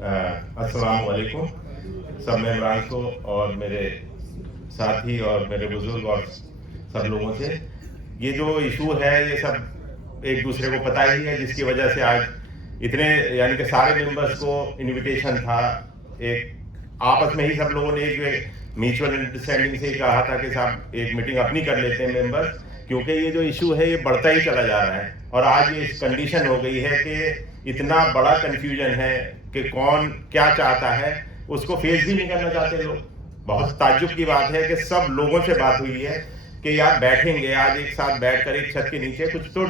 अस्सलाम वालेकुम सब मेंबरान को और मेरे साथी और मेरे बुजुर्ग और सब लोगों से। ये जो इशू है ये सब एक दूसरे को पता ही है, जिसकी वजह से आज इतने यानी कि सारे मेंबर्स को इनविटेशन था। एक आपस में ही सब लोगों ने एक म्यूचुअल अंडरस्टैंडिंग से कहा था कि साहब एक मीटिंग अपनी कर लेते हैं मेंबर्स, क्योंकि ये जो इशू है ये बढ़ता ही चला जा रहा है और आज ये कंडीशन हो गई है कि इतना बड़ा कंफ्यूजन है कि कौन क्या चाहता है उसको फेस भी नहीं करना चाहते लोग। बहुत ताज्जुब की बात है कि सब लोगों से बात हुई है कि यार बैठेंगे आज एक साथ बैठ कर एक छत के नीचे कुछ तो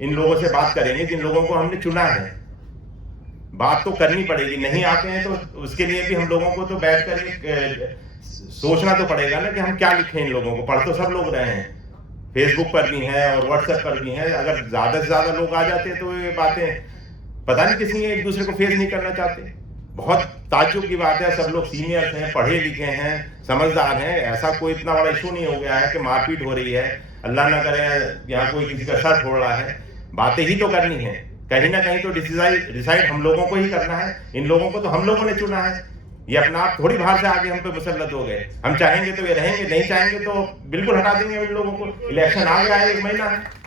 इन लोगों से बात करेंगे जिन लोगों को हमने चुना है। बात तो करनी पड़ेगी, नहीं आते हैं तो उसके लिए भी हम लोगों को तो बैठ कर एक सोचना तो पड़ेगा ना कि हम क्या लिखें इन लोगों को। पढ़ तो सब लोग रहे हैं, फेसबुक पर भी हैं और व्हाट्सएप पर भी हैं। अगर ज्यादा से ज्यादा लोग आ जाते तो ये बातें पता नहीं किसी एक दूसरे को फेस नहीं करना चाहते। बहुत ताज्जुब की बात है, सब लोग सीनियर्स हैं, पढ़े लिखे हैं, समझदार हैं। ऐसा कोई इतना बड़ा इशू नहीं हो गया है कि मारपीट हो रही है, अल्लाह ना करे यहाँ कोई किसी का सर फोड़ रहा है। बातें ही तो करनी है, कहीं ना कहीं तो डिसाइड हम लोगों को ही करना है। इन लोगों को तो हम लोगों ने चुना है, ये अपना आप थोड़ी बाहर से आगे हम पे मुसल्लत हो गए। हम चाहेंगे तो ये रहेंगे, नहीं चाहेंगे तो बिल्कुल हटा देंगे इन लोगों को। इलेक्शन आ गया है, 1 महीना है,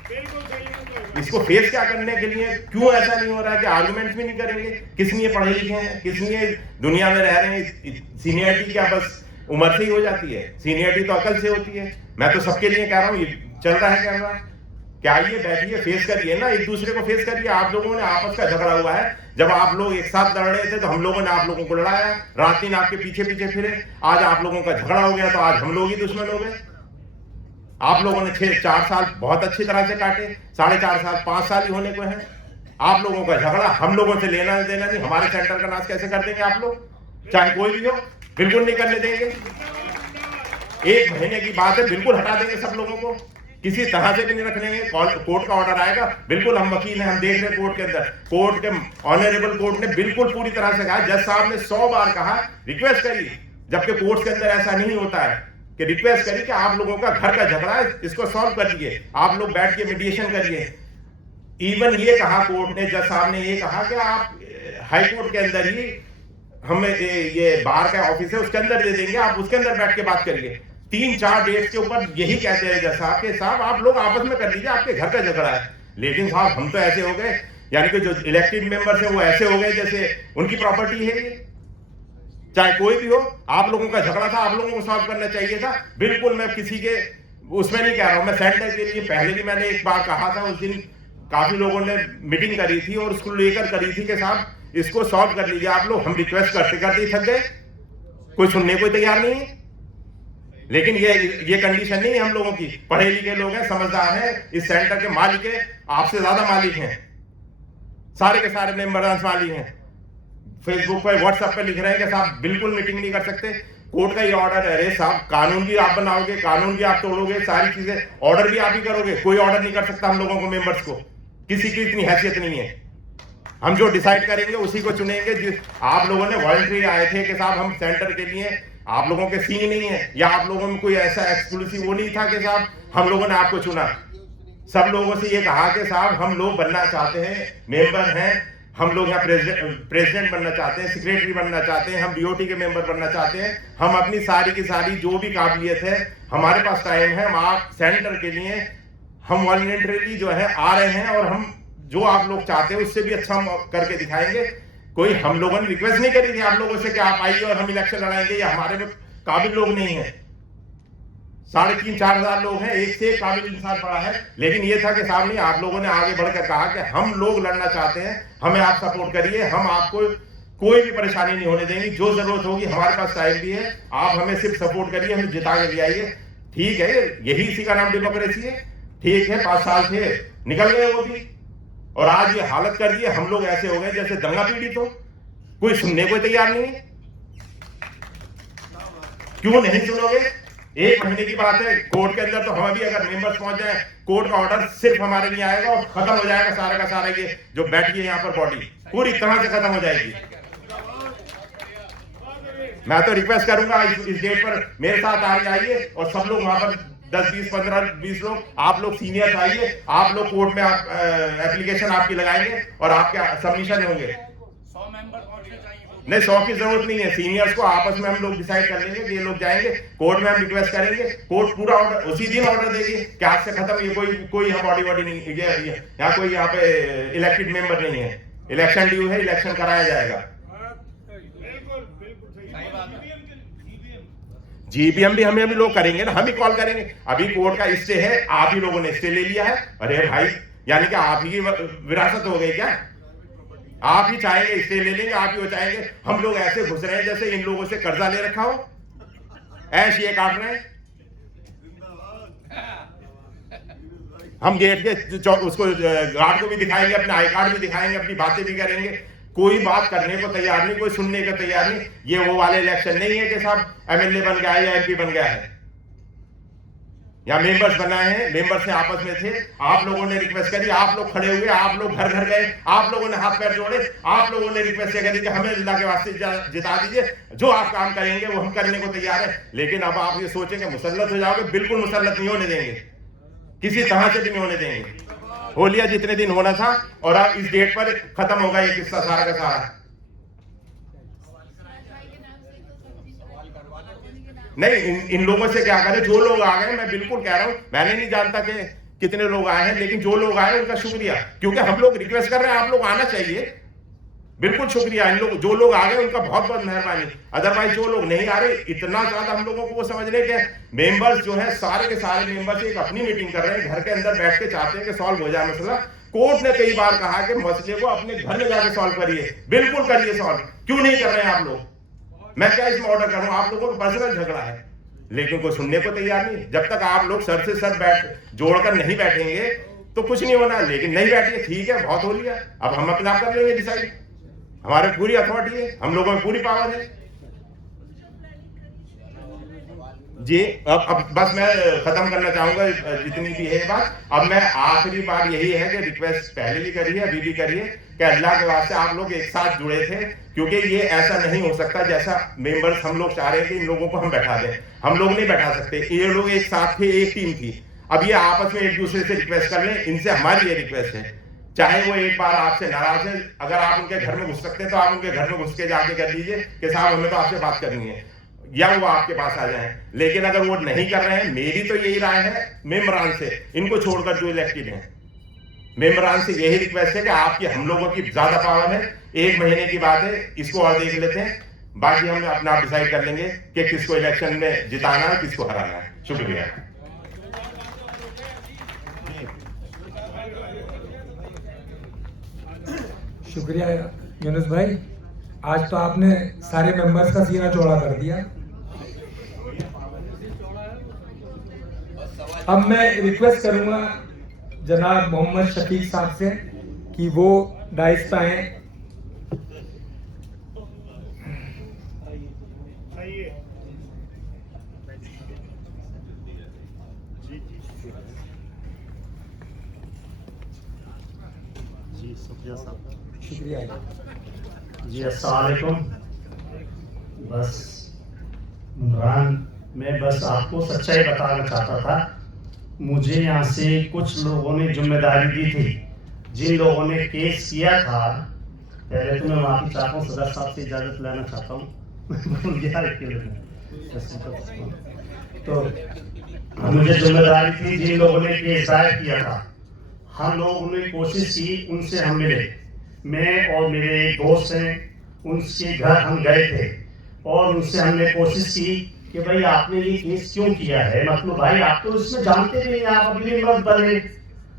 इसको फेस क्या करने के लिए क्यों ऐसा नहीं हो रहा है कि आर्गुमेंट्स भी नहीं करेंगे। किस लिए पढ़े लिखे हैं, किस लिए दुनिया में रह रहे हैं। सीनियरिटी क्या बस उम्र से ही हो जाती है? सीनियरिटी तो अकल से होती है। मैं तो सबके लिए कह रहा हूँ, ये चल रहा है कैमरा, क्या आइए बैठिए, फेस करिए ना, एक दूसरे को फेस करिए। आप लोगों ने आपस का झगड़ा हुआ है, जब आप लोग एक साथ लड़ रहे थे तो हम लोगों ने आप लोगों को लड़ाया, रात दिन आपके पीछे पीछे फिरे। आज आप लोगों का झगड़ा हो गया तो आज हम लोग ही दुश्मन हो गए। आप लोगों ने 4 साल बहुत अच्छी तरह से काटे, 4.5 साल 5 साल ही होने को है। आप लोगों का झगड़ा हम लोगों से लेना देना नहीं। हमारे सेंटर का नाश कैसे कर देंगे आप लोग, चाहे कोई भी हो? बिल्कुल नहीं करने देंगे। 1 महीने की बात है, बिल्कुल हटा देंगे सब लोगों को, किसी तरह से भी नहीं रख लेंगे। कोर्ट का ऑर्डर आएगा, बिल्कुल हम वकील हैं, हम देख रहे हैं कोर्ट के अंदर, कोर्ट के ऑनरेबल कोर्ट ने बिल्कुल पूरी तरह से कहा, जज साहब ने 100 बार कहा, रिक्वेस्ट करी, जबकि कोर्ट के अंदर ऐसा नहीं होता है कि रिक्वेस्ट करी कि आप लोगों का घर का झगड़ा है, इसको सॉल्व कर दीजिए, आप लोग बैठ के मीडिएशन करिए। इवन ये कहा कोर्ट ने, जज साहब ने ये कहा कि आप हाई कोर्ट के अंदर ही हमें ये बार का ऑफिस है उसके अंदर दे देंगे, आप उसके अंदर बैठ के बात करिए। 3-4 डेट्स के ऊपर यही कहते रहे जज साहब के साहब आप लोग आपस में कर लीजिए, आपके घर का झगड़ा है। लेकिन साहब हम तो ऐसे हो गए, यानी कि जो इलेक्टेड मेंबर्स है वो ऐसे हो गए जैसे उनकी प्रॉपर्टी है ये। चाहे कोई भी हो, आप लोगों का झगड़ा था, आप लोगों को सॉल्व करना चाहिए था। बिल्कुल मैं किसी के उसमें नहीं कह रहा हूं, मैं सेंटर के लिए पहले भी मैंने एक बार कहा था, उस दिन काफी लोगों ने मीटिंग करी थी और उसको लेकर करी थी कि साहब इसको सॉल्व कर लीजिए आप लोग। हम रिक्वेस्ट करते करते थक गए, कोई सुनने को तैयार नहीं है। लेकिन ये कंडीशन नहीं है हम लोगों की, पढ़े लिखे लोग हैं, समझदार हैं, इस सेंटर के मालिक है, आपसे ज्यादा मालिक हैं, सारे के सारे मेंबर मालिक हैं। फेसबुक पर व्हाट्सएप पे लिख रहे हैं कि साहब बिल्कुल मीटिंग नहीं कर सकते, कोर्ट का ये ऑर्डर है। अरे साहब कानून भी आप बनाओगे, कानून भी आप तोड़ोगे, सारी चीजें ऑर्डर भी आप ही करोगे, कोई ऑर्डर नहीं कर सकता हम लोगों को, मेंबर्स को। किसी की इतनी हैसियत नहीं है, हम जो डिसाइड करेंगे उसी को चुनेंगे। आप लोगों ने वॉलंटरी आए थे कि साहब हम सेंटर के लिए, आप लोगों के सीन नहीं है या आप लोगों में कोई ऐसा एक्सक्लूसिव वो नहीं था कि साहब हम लोगों ने आपको चुना। सब लोगों से ये कहा कि साहब हम लोग बनना चाहते हैं, मेंबर हैं, हम लोग यहाँ प्रेसिडेंट बनना चाहते हैं, सेक्रेटरी बनना चाहते हैं, हम बीओटी के मेंबर बनना चाहते हैं। हम अपनी सारी की सारी जो भी काबिलियत है, हमारे पास टाइम है, हम आप सेंटर के लिए हम वॉलंटरीली जो है आ रहे हैं और हम जो आप लोग चाहते हैं उससे भी अच्छा हम करके दिखाएंगे। कोई हम लोगों ने रिक्वेस्ट नहीं करी थी आप लोगों से कि आप आइए और हम इलेक्शन लड़ाएंगे, या हमारे में काबिल लोग नहीं है। 3,500-4 हजार लोग हैं, एक से एक काबिल इंसान पड़ा है। लेकिन ये था कि साहब नहीं, आप लोगों ने आगे बढ़कर कहा कि हम लोग लड़ना चाहते हैं, हमें आप सपोर्ट करिए, हम आपको कोई भी परेशानी नहीं होने देंगे, जो जरूरत होगी हमारे पास टाइम भी है, आप हमें सिर्फ सपोर्ट करिए, हमें जिता के ले आइए। ठीक है, यही इसी का नाम डेमोक्रेसी है। ठीक है, 5 साल थे, निकल गए वो भी, और आज ये हालत कर दी है। हम लोग ऐसे हो गए जैसे दंगा पीड़ित हो, कोई सुनने को तैयार नहीं है। क्यों नहीं सुनोगे? 1 महीने की बात है, कोर्ट के अंदर तो हम भी अगर मेंबर्स पहुंच जाए, कोर्ट का ऑर्डर सिर्फ हमारे लिए आएगा और खत्म हो जाएगा सारा का सारा। ये जो बैठी है यहाँ पर बॉडी पूरी तरह से खत्म हो जाएगी। मैं तो रिक्वेस्ट करूंगा इस डेट पर मेरे साथ आइए और सब लोग वहां पर 10, 20, 15, 20 लोग, आप लोग सीनियर्स आइए, आप लोग कोर्ट में एप्लीकेशन आपकी लगाएंगे और आपके सबमिशन होंगे। 100 मेंबर नहीं, 100 की जरूरत नहीं है, सीनियर्स को आपस में हम लोग डिसाइड कर लेंगे कि ये लोग जाएंगे कोर्ट में, हम रिक्वेस्ट करेंगे, कोर्ट पूरा ऑर्डर उसी दिन ऑर्डर देगी कि आज से खत्म, ये कोई यहाँ बॉडी नहीं, यहाँ कोई यहाँ पे इलेक्टेड मेंबर नहीं है, इलेक्शन ड्यू है, इलेक्शन कराया जाएगा। जीबीएम भी हमें अभी लोग करेंगे ना, हम ही कॉल करेंगे। अभी कोर्ट का स्टे है, आप ही लोगों ने स्टे ले लिया है। अरे भाई, यानी कि आप ही की विरासत हो गई क्या? आप ही चाहेंगे स्टे ले लेंगे, आप ही वो चाहेंगे। हम लोग ऐसे घुस रहे हैं जैसे इन लोगों से कर्जा ले रखा हो, ऐश ये काट रहे हैं। हम गेट के उसको गार्ड को भी दिखाएंगे, अपने आई कार्ड भी दिखाएंगे, अपनी बातें भी करेंगे। कोई बात करने को तैयार नहीं, कोई सुनने को तैयार नहीं। ये वो वाले इलेक्शन नहीं है कि साहब एमएलए बन गया है या एमपी बन गया है, या मेंबर्स बनाए हैं, मेंबर से आपस में थे, आप लोगों ने रिक्वेस्ट करी, आप लोग खड़े हुए, आप लोग घर घर गए, आप लोगों ने हाथ पैर जोड़े, आप लोगों ने रिक्वेस्ट करी कि हमें अल्लाह के वास्ते जिता दीजिए, जो आप काम करेंगे वो हम करने को तैयार है। लेकिन अब आप ये सोचेंगे मुसल्लत हो जाओगे, बिल्कुल मुसल्लत नहीं होने देंगे, किसी तरह से भी नहीं होने देंगे। हो लिया जितने दिन होना था, और अब इस डेट पर खत्म होगा ये किस्सा सारा का सारा। नहीं, इन लोगों से क्या करें, जो लोग आ गए, मैं बिल्कुल कह रहा हूं, मैंने नहीं जानता कि कितने लोग आए हैं, लेकिन जो लोग आए उनका शुक्रिया, क्योंकि हम लोग रिक्वेस्ट कर रहे हैं, आप लोग आना चाहिए, बिल्कुल शुक्रिया। इन लोग, जो लोग आ गए उनका बहुत बहुत मेहरबानी। अदरवाइज जो लोग नहीं आ रहे, इतना ज्यादा हम लोगों को वो समझ रहे कि मेंबर्स जो है सारे के सारे मेंबर्स एक अपनी मीटिंग कर रहे हैं, घर के अंदर बैठ के चाहते हैं कि सॉल्व हो जाए मसला। कोर्ट ने कई बार कहा कि मसले को अपने घर में जाकर सॉल्व करिए, बिल्कुल करिए सॉल्व, क्यों नहीं कर रहे हैं आप लोग? मैं क्या इसमें ऑर्डर करूं? आप लोगों का पर्सनल झगड़ा है, लेकिन कोई सुनने को तैयार नहीं। जब तक आप लोग सर से सर जोड़कर नहीं बैठेंगे तो कुछ नहीं होना। लेकिन नहीं बैठिए, ठीक है, बहुत हो लिया, अब हम अपने आप कर लेंगे डिसाइड, हमारे पूरी अथॉरिटी है, हम लोगों में पूरी पावर है जी। अब बस मैं खत्म करना चाहूंगा जितनी भी है बात। अब मैं आखिरी बात यही है कि रिक्वेस्ट पहले भी करी है, अभी भी करिए कि अल्लाह के वास्ते आप लोग एक साथ जुड़े थे, क्योंकि ये ऐसा नहीं हो सकता जैसा मेंबर्स हम लोग चाह रहे हैं कि इन लोगों को हम बैठा दें। हम लोग नहीं बैठा सकते, ये लोग एक साथ थे, एक टीम थी। अब ये आपस में एक दूसरे से रिक्वेस्ट कर लें, इनसे हमारी ये रिक्वेस्ट है, चाहे वो एक बार आपसे नाराज है, अगर आप उनके घर में घुस सकते हैं तो आप उनके घर में घुस के जाके कर लीजिए कि साहब हमें तो आपसे बात करनी है, या वो आपके पास आ जाए। लेकिन अगर वो नहीं कर रहे हैं, मेरी तो यही राय है मेंबरान से, इनको छोड़कर जो इलेक्टेड हैं, मेंबरान से यही रिक्वेस्ट है कि आपकी, हम लोगों की ज्यादा पावर है, 1 महीने की बात है, इसको और देख लेते हैं, बाकी हम अपना आप डिसाइड कर लेंगे कि किसको इलेक्शन में जिताना है, किसको हराना है। शुक्रिया। शुक्रिया यूनुस भाई, आज तो आपने सारे मेंबर्स का सीना चौड़ा कर दिया। अब मैं रिक्वेस्ट करूंगा जनाब मोहम्मद शफीक साहब से कि वो डाइस पे आए। जी शुक्रिया साहब। शुक्रिया जी अस्सलाम वालेकुम। बस इमरान, मैं बस आपको सच्चाई बताना चाहता था। मुझे यहाँ से कुछ लोगों ने जिम्मेदारी दी थी, जिन लोगों ने केस किया था। पहले तो मैं माफी चाहता हूँ, सदर साहब से इजाजत लेना चाहता हूँ तो मुझे जिम्मेदारी थी, जिन लोगों ने केस दायर किया था, हम लोगों ने कोशिश की, उनसे हम मिले, मैं और मेरे दोस्त हैं, उनके घर हम गए थे और उनसे हमने कोशिश की कि भाई आपने ये केस क्यों किया है, मतलब भाई आप तो इसमें जानते नहीं, आप अभी मेंबर बने।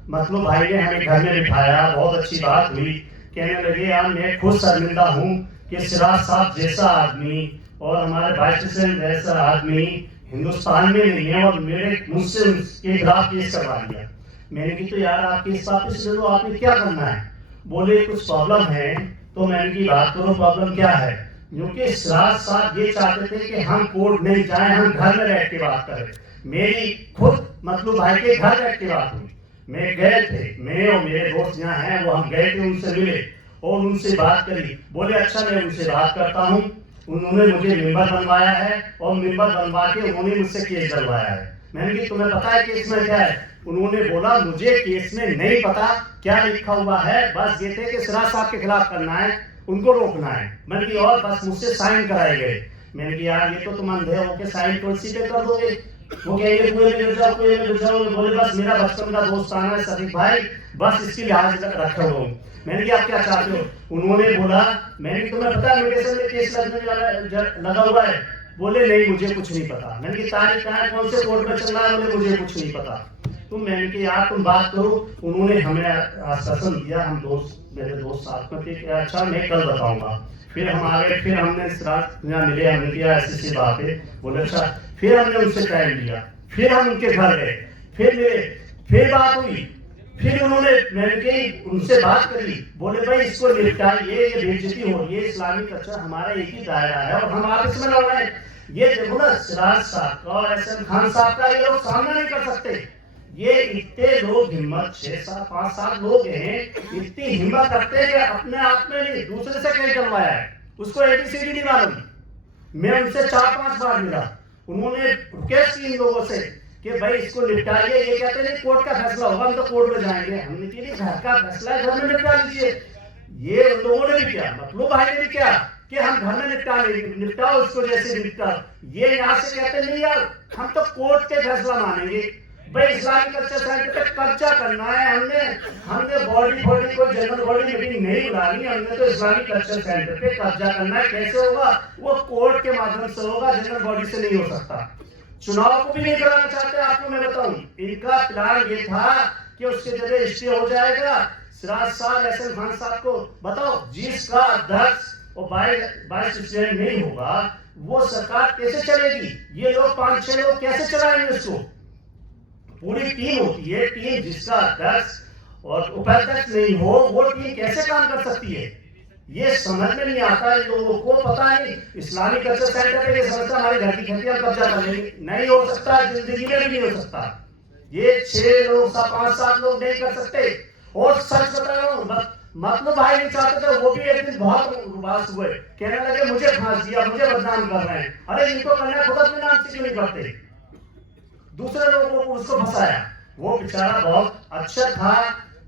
मतलब भाई ने हमें घर में बिठाया, बहुत अच्छी बात हुई। कहने लगे यार मैं खुद शर्मिंदा हूँ कि सिराज साहब जैसा आदमी और हमारे वाइस प्रेसिडेंट जैसा आदमी हिंदुस्तान में नहीं है, और मुझसे उनके खिलाफ केस करवा दिया। मैंने कहा तो यार आप केस वापस ले लो, आपने क्या करना है? बोले कुछ प्रॉब्लम है। तो मैंने की बात करो, प्रॉब्लम क्या है? क्योंकि सिराज साहब ये चाहते थे कि हम कोर्ट नहीं जाए, हम घर में बैठ के बात करें। मेरी खुद मतलब भाई के घर बैठ के बात हुई, मैं गए थे, मैं और मेरे दोस्त यहाँ हैं, वो हम गए थे, उनसे मिले और उनसे बात करी। बोले अच्छा मैं उनसे बात करता हूँ। उन्होंने मुझे मेंबर बनवाया है और मेंबर बनवा के उन्होंने मुझसे केस डलवाया है। मैंने कहा तुम्हें पता है केस में क्या है? उन्होंने बोला मुझे केस में नहीं पता क्या लिखा हुआ है, बस ये थे कि सिराज साहब के खिलाफ करना है। ان کو روکنا ہے. میں نے کہا اور بس مجھ سے سائن کرائے گئے. میں نے کہا یار یہ تو تم اندھے ہو کے سائن کرسی پہ کر دو گے. وہ کہیں گے کنویں میں گر جاؤ, کنویں میں گر جاؤ. بولے بس میرا بچپن کا دوستانہ ہے صدیق بھائی, بس اس کی لحاظ رکھے ہو. میں نے کہا آپ کیا چاہتے ہو؟ انہوں نے بولا میں نے تمہیں پتا میڈیسن میں کیس لگا ہوا ہے؟ بولے نہیں مجھے کچھ نہیں پتا. میں نے کہا تاریخ کہاں ہے, کون سے کورٹ میں چل رہا ہے؟ بولے مجھے کچھ نہیں پتا. تو میں نے کہا یار تم بات کرو. انہوں نے ہمیں آشواسن دیا, ہم دوست میرے دوست ساتھ میں تھے کہ اچھا میں کل بتاؤں گا. پھر ہم آگے, پھر ہم نے اس رات یہاں ملے, ہم نے کیا ایسی بات ہے. بولے اچھا. پھر ہم نے ان سے ٹائم لیا, پھر ہم ان کے گھر گئے, پھر ملے, پھر بات ہوئی. پھر انہوں نے میں نے کہی ان سے بات کری. بولے بھائی اس کو نپٹائیے, یہ بے عزتی ہو رہی ہے, اسلامی کلچر ہمارا ایک ہی دائرہ ہے اور ہم آپس میں لڑ رہے ہیں. یہ دیکھو نا سراج صاحب کا اور احسن خان صاحب کا یہ لوگ سامنا نہیں کر سکتے. یہ اتنے لوگ ہمت 6-7-5-7 لوگ ہیں, اتنی ہمت رکھتے ہیں کہ اپنے آپ میں نہیں دوسرے سے کہیں کروایا ہے, اس کو ABCD نہیں معلوم. میں ان سے 4-5 بار ملا. انہوں نے ریکویسٹ کی ان لوگوں سے کہ بھائی اس کو نپٹائیے. یہ کہتے ہیں کورٹ کا فیصلہ ہوگا, ہم تو کورٹ میں جائیں گے. ہم نے کہا گھر کا فیصلہ ہے, گھر میں نپٹا لیجیے. یہ ان لوگوں نے بھی کیا, مطلوب بھائی نے بھی کیا کہ ہم گھر میں نپٹاؤ اس کو جیسے نپٹا. یہ یہاں سے کہتے نہیں یار ہم تو کورٹ کے فیصلہ مانیں گے. بھائی اسلامی کلچر سینٹر پہ قبضہ کرنا ہے. ہم نے باڈی کو جنرل باڈی میٹنگ نہیں بلانی, ہم نے تو اسلامی کلچر سینٹر پہ قبضہ کرنا ہے. کیسے ہوگا؟ وہ کورٹ کے مادھیم سے ہوگا, جنرل باڈی سے نہیں ہو سکتا. چناؤ کو بھی نہیں کرانا چاہتے. آپ کو میں بتاؤں ان کا پلان یہ تھا کہ اس کے جگہ اسٹے ہو جائے گا. سراج صاحب احسن خان صاحب کو بتاؤ, جس کا دس اور 22 اسٹوڈنٹ نہیں ہوگا وہ سرکار کیسے چلے گی؟ یہ لوگ 5-6 لوگ کیسے چلائیں گے اس کو؟ پوری ٹیم ہوتی ہے, ٹیم جس کا دس اور اپادھیش نہیں ہو وہ ٹیم کیسے کام کر سکتی ہے؟ یہ سمجھ میں نہیں آتا ہے لوگوں کو. پتا ہے اسلامی کلچر سینٹر پہ یہ سمجھتا ہماری گھر کی کھیتیاں قبضہ کر لیں گے. نہیں ہو سکتا, زندگی میں بھی نہیں ہو سکتا. یہ 6 لوگ 5-7 لوگ نہیں کر سکتے. اور سچ بتا رہا ہوں, مطلب بھائی نہیں چاہتے تھے, وہ بھی ایک دن بہت باس ہوئے, کہنے لگے مجھے پھانس دیا, مجھے بدنام کر رہے ہیں. ارے ان کو کرنا خود اپنے نام سے کیوں نہیں کرتے؟ دوسرے لوگوں کو اس کو پھنسایا. وہ بیچارہ بہت اچھا تھا.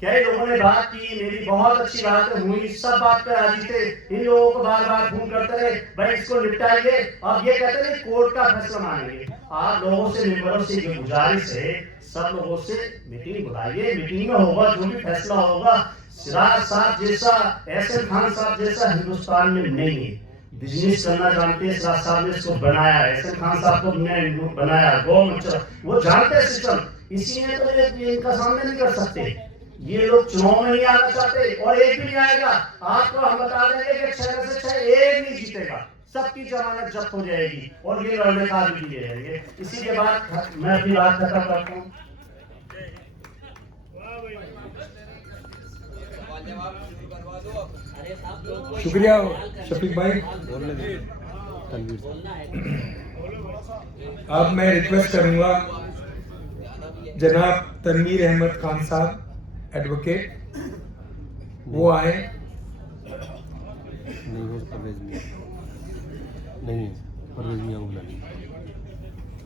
کئی لوگوں نے بات کی, میری بہت اچھی باتیں ہوئی, سب بات پہ راضی تھے. ان لوگوں کو بار بار فون کرتے رہے بھائی اس کو نپٹائیے. اب یہ کہتے ہیں کورٹ کا فیصلہ مانیں گے. آپ لوگوں سے ممبروں سے یہ گزارش ہے, سب لوگوں سے میٹنگ بلائیے, میٹنگ میں ہوگا جو بھی فیصلہ ہوگا. سراج صاحب جیسا, احسن خان صاحب جیسا ہندوستان میں نہیں ہے. بزنس کرنا جانتے ہیں, سراج صاحب نے اس کو بنایا, احسن خان صاحب کو بنایا, وہ جانتے ہیں سسٹم. اسی لیے تو یہ ان کا سامنے نہیں کر سکتے. یہ لوگ چناؤ میں نہیں آنا چاہتے اور ایک بھی نہیں آئے گا. آپ کو ہم بتا دیں گے کہ 6 میں سے 6 ایک نہیں جیتے گا. سب کی ضمانت ضبط ہو جائے گی اور یہ لڑنے کا بھی لے جائیں گے. اسی کے بعد میں اپنی بات ختم کرتا ہوں. شکریہ شفیق بھائی. اب میں ریکویسٹ کروں گا جناب تنویر احمد خان صاحب ایڈوکیٹ, وہ آئے.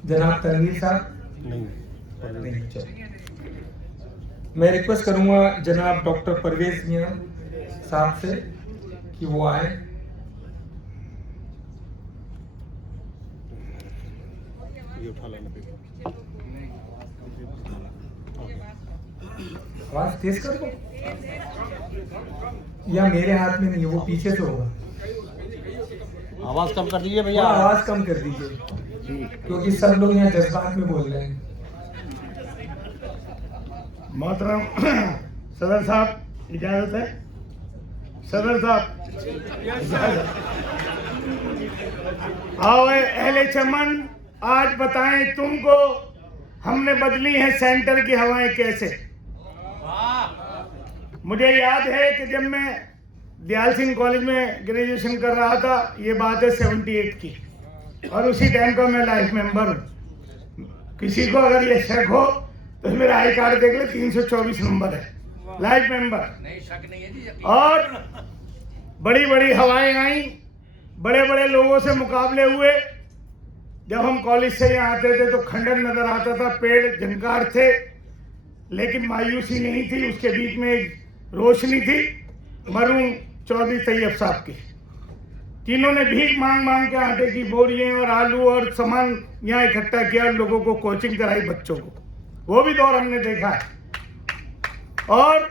جناب تنویر صاحب نہیں. میں ریکویسٹ کروں گا جناب ڈاکٹر پرویز میاں صاحب سے کہ وہ آئے. آواز تیز کر دو یا میرے ہاتھ میں نہیں ہے, وہ پیچھے سے ہوگا. آواز کم کر دیجیے بھیا, آواز کم کر دیجیے کیونکہ سب لوگ یہاں جذبات میں بول رہے ہیں. محترم صدر صاحب اجازت ہے؟ صدر صاحب آؤ اہل چمن, آج بتائیں تم کو ہم نے بدلی ہیں سینٹر کی ہوائیں کیسے. مجھے یاد ہے کہ جب میں دیال سنگھ کالج میں گریجویشن کر رہا تھا, یہ بات ہے 78 کی, اور اسی ٹائم کا میں لائف ممبر ہوں. کسی کو اگر یہ شک ہو تو میرا آئی کارڈ دیکھ لے, 324 نمبر ہے, لائف ممبر. اور بڑی بڑی ہوائیں آئیں, بڑے بڑے لوگوں سے مقابلے ہوئے. جب ہم کالج سے یہاں آتے تھے تو کھنڈر نظر آتا تھا, پیڑ جھنکار تھے, لیکن مایوسی نہیں تھی. اس کے بیچ میں ایک روشنی تھی. مروں चौधरी तैयब साहब की, जिन्होंने भीख मांग मांग के आटे की बोरियां और आलू और सामान यहाँ इकट्ठा किया, लोगों को कोचिंग कराई बच्चों को, वो भी दौर हमने देखा है। और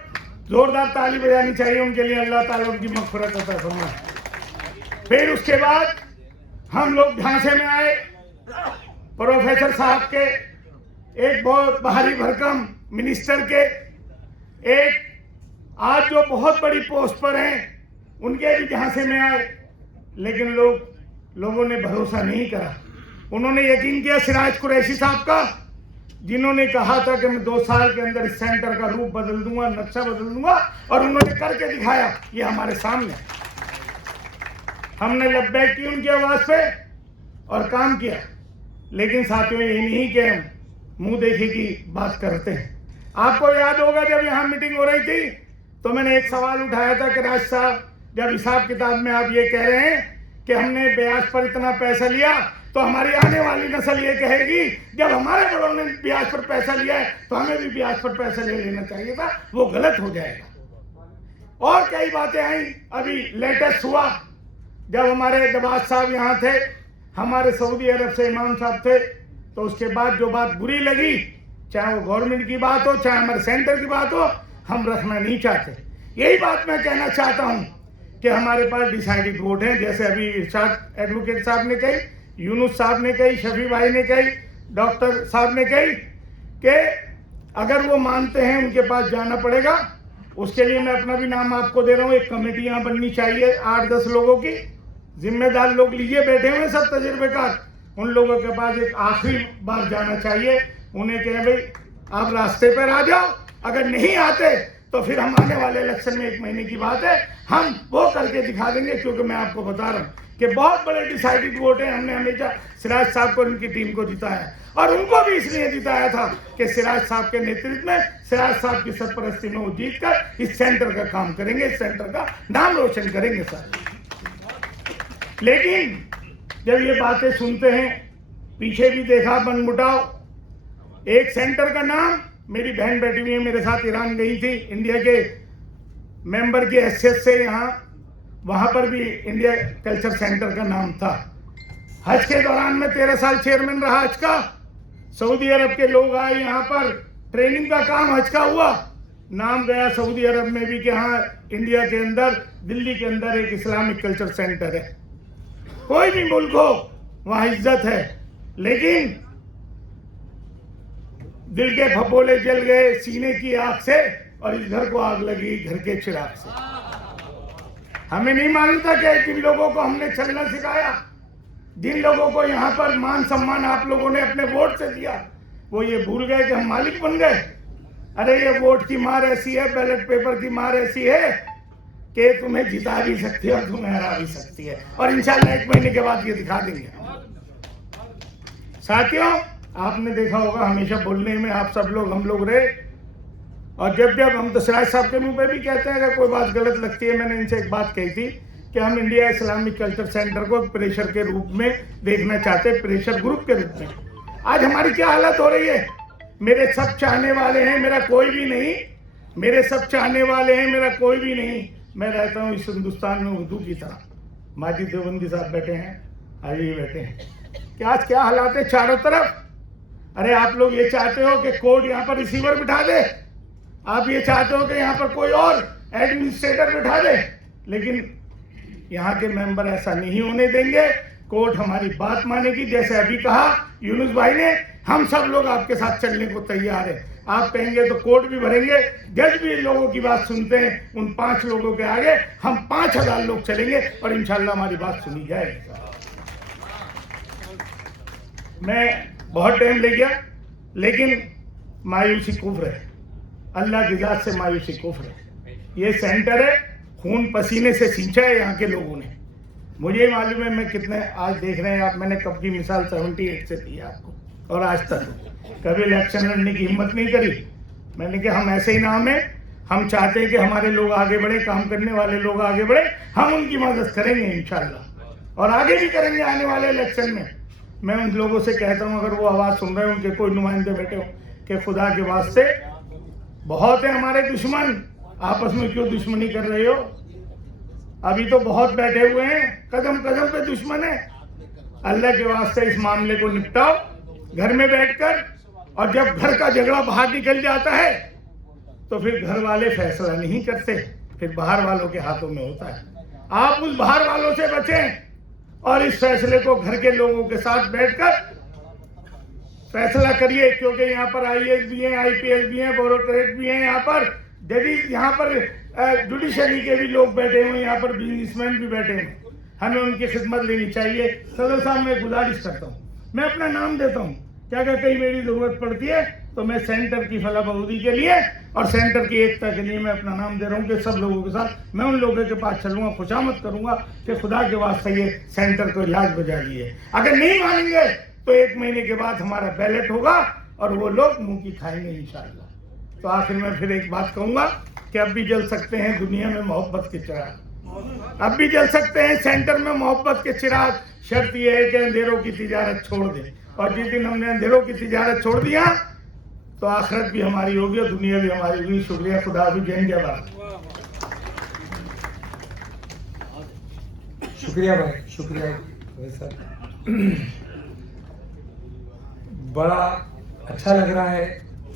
जोरदार ताली बजानी चाहिए उनके लिए, अल्लाह ताला उनकी मग़फ़िरत अता फरमाए। फिर उसके बाद हम लोग झांसे में आए, प्रोफेसर साहब के, एक बहुत भारी भरकम मिनिस्टर के, एक आज जो बहुत बड़ी पोस्ट पर हैं उनके भी झांसे में आए, लेकिन लोगों ने भरोसा नहीं करा। उन्होंने यकीन किया सिराज कुरैशी साहब का, जिन्होंने कहा था कि मैं 2 साल के अंदर इस सेंटर का रूप बदल दूंगा, नक्शा बदल दूंगा, और उन्होंने करके दिखाया, ये हमारे सामने। हमने लब्बैक की उनकी आवाज पे और काम किया। लेकिन साथियों, ये नहीं कि हम मुंह देखी की बात करते हैं। आपको याद होगा जब यहाँ मीटिंग हो रही थी तो मैंने एक सवाल उठाया था कि राज साहब, जब हिसाब किताब में आप ये कह रहे हैं कि हमने ब्याज पर इतना पैसा लिया, तो हमारी आने वाली नस्ल ये कहेगी जब हमारे बड़ों ने ब्याज पर पैसा लिया है तो हमें भी ब्याज पर पैसा ले लेना चाहिए था, वो गलत हो जाएगा। और कई बातें आई। अभी लेटेस्ट हुआ जब हमारे दबाज साहब यहाँ थे, हमारे सऊदी अरब से इमाम साहब थे, तो उसके बाद जो बात बुरी लगी, चाहे वो गवर्नमेंट की बात हो, चाहे हमारे सेंटर की बात हो, हम रखना नहीं चाहते। यही बात मैं कहना चाहता हूँ कि हमारे पास डिसाइडेड वोट है, जैसे अभी इरशाद एडवोकेट साहब ने कही, यूनुस साहब ने कही, शफी भाई ने कही, डॉक्टर साहब ने कही कि अगर वो मानते हैं उनके पास जाना पड़ेगा। उसके लिए मैं अपना भी नाम आपको दे रहा हूँ। एक कमेटी यहाँ बननी चाहिए 8-10 लोगों की, जिम्मेदार लोग लीजिए, बैठे हुए सब तजुर्बेकार, उन लोगों के पास एक आखिरी बार जाना चाहिए, उन्हें कहें भाई आप रास्ते पर आ जाओ, अगर नहीं आते तो फिर हम आने वाले इलेक्शन में 1 महीने की बात है, हम वो करके दिखा देंगे। क्योंकि मैं आपको बता रहा हूँ कि बहुत बड़े डिसाइडेड वोट है। हमने हमेशा सिराज साहब को, उनकी टीम को जिताया, और उनको भी इसलिए जिताया था कि सिराज साहब के नेतृत्व में, सिराज साहब की सरपरस्ती में वो जीत कर इस सेंटर का काम करेंगे, इस सेंटर का नाम रोशन करेंगे सर। लेकिन जब ये बातें सुनते हैं, पीछे भी देखा मनमुटाव, एक सेंटर का नाम, मेरी बहन बैठी हुई है मेरे साथ, ईरान गई थी इंडिया के मेंबर की हैसियत से यहाँ, वहां पर भी इंडिया कल्चर सेंटर का नाम था। हज के दौरान मैं 13 साल चेयरमैन रहा हज का। सऊदी अरब के लोग आए यहाँ पर, ट्रेनिंग का काम हज का हुआ, नाम गया सऊदी अरब में भी कि हाँ इंडिया के अंदर, दिल्ली के अंदर एक इस्लामिक कल्चर सेंटर है। कोई भी मुल्क हो वहाँ इज्जत है, लेकिन दिल के फपोले जल गए सीने की आग से, और इस घर को आग लगी घर के चिराग से। हमें नहीं मालूम था कि जिन लोगों को हमने चलना सिखाया, जिन लोगों को यहाँ पर मान सम्मान आप लोगों ने अपने वोट से दिया, वो ये भूल गए कि हम मालिक बन गए। अरे ये वोट की मार ऐसी है, बैलेट पेपर की मार ऐसी है कि तुम्हें जिता भी सकती है और तुम्हें हरा भी सकती है, और इंशाल्लाह 1 महीने के बाद ये दिखा देंगे। साथियों, आपने देखा होगा हमेशा बोलने में आप सब लोग, हम लोग रहे, और जब हम तो सिराज साहब के मुंह पे भी कहते हैं अगर कोई बात गलत लगती है। मैंने इनसे एक बात कही थी कि हम इंडिया इस्लामिक कल्चर सेंटर को प्रेशर के रूप में देखना चाहते हैं, प्रेशर ग्रुप के रूप में। आज हमारी क्या हालत हो रही है, मेरे सब चाहने वाले हैं, मेरा कोई भी नहीं, मेरे सब चाहने वाले हैं, मेरा कोई भी नहीं। मैं रहता हूँ इस हिंदुस्तान में उर्दू की तरह। माजिद देवबंदी साहब बैठे हैं, आइए बैठे हैं, कि आज क्या हालात है चारों तरफ। अरे आप लोग ये चाहते हो कि कोर्ट यहाँ पर रिसीवर बिठा दे, आप ये चाहते हो कि यहाँ पर कोई और एडमिनिस्ट्रेटर बिठा दे, लेकिन यहाँ के मेंबर ऐसा नहीं होने देंगे। कोर्ट हमारी बात मानेगी, जैसे अभी कहा यूनुस भाई ने, हम सब लोग आपके साथ चलने को तैयार है। आप कहेंगे तो कोर्ट भी भरेंगे, जज भी लोगों की बात सुनते हैं, उन 5 लोगों के आगे हम 5000 लोग चलेंगे और इंशाल्लाह हमारी बात सुनी जाएगी। मैं बहुत टाइम ले गया, लेकिन मायूसी कुफ्र है, अल्लाह की जात से मायूसी कुफ्र है। ये सेंटर है, खून पसीने से सींचा है यहाँ के लोगों ने। मुझे मालूम है मैं कितने, आज देख रहे हैं आप, मैंने कब की मिसाल 78 से दी आपको, और आज तक कभी इलेक्शन लड़ने की हिम्मत नहीं करी। मैंने कहा हम ऐसे ही नाम है, हम चाहते हैं कि हमारे लोग आगे बढ़े, काम करने वाले लोग आगे बढ़े, हम उनकी मदद करेंगे इंशाल्लाह, और आगे भी करेंगे आने वाले इलेक्शन में। मैं उन लोगों से कहता हूँ, अगर वो आवाज़ सुन रहे हैं, उनके कोई नुमाइंदे बैठे हो, कि खुदा के वास्ते बहुत है हमारे दुश्मन, आपस में क्यों दुश्मनी कर रहे हो? अभी तो बहुत बैठे हुए हैं, कदम कदम पे दुश्मन है। अल्लाह के वास्ते इस मामले को निपटाओ घर में बैठकर, और जब घर का झगड़ा बाहर निकल जाता है तो फिर घर वाले फैसला नहीं करते, फिर बाहर वालों के हाथों में होता है। आप उस बाहर वालों से बचें और इस फैसले को घर के लोगों के साथ बैठकर फैसला करिए, क्योंकि यहाँ पर IAS भी हैं, IPS भी हैं, ब्यूरोक्रेट भी हैं, यहाँ पर जजेस, यहाँ पर जुडिशरी के भी लोग बैठे हुए हैं, यहाँ पर बिजनेसमैन भी बैठे हैं। हमें उनकी खिदमत लेनी चाहिए। सदर साहब, मैं गुजारिश करता हूँ, मैं अपना नाम देता हूँ, क्या अगर कहीं मेरी जरूरत पड़ती है तो मैं सेंटर की फलाबहूदी के लिए और सेंटर की एकता के लिए मैं अपना नाम दे रहा हूँ कि सब लोगों के साथ मैं उन लोगों के पास चलूंगा, खुशामद करूंगा कि खुदा के वास्ते ये सेंटर को इलाज बजा लिए। अगर नहीं मानेंगे तो 1 महीने के बाद हमारा बैलेट होगा और वो लोग मुंह की खाएंगे इंशाअल्लाह। तो आखिर में फिर एक बात कहूंगा कि अब भी जल सकते हैं दुनिया में मोहब्बत के चिराग, अब भी जल सकते हैं सेंटर में मोहब्बत के चिराग। शर्त यह है कि अंधेरों की तिजारत छोड़ दें, और जिस दिन हमने अंधेरों की तिजारत छोड़ दिया तो आखिरत भी हमारी होगी और दुनिया भी हमारी होगी। शुक्रिया, खुदा भी जय जवान। शुक्रिया भाई, शुक्रिया भाई साहब। बड़ा अच्छा लग रहा है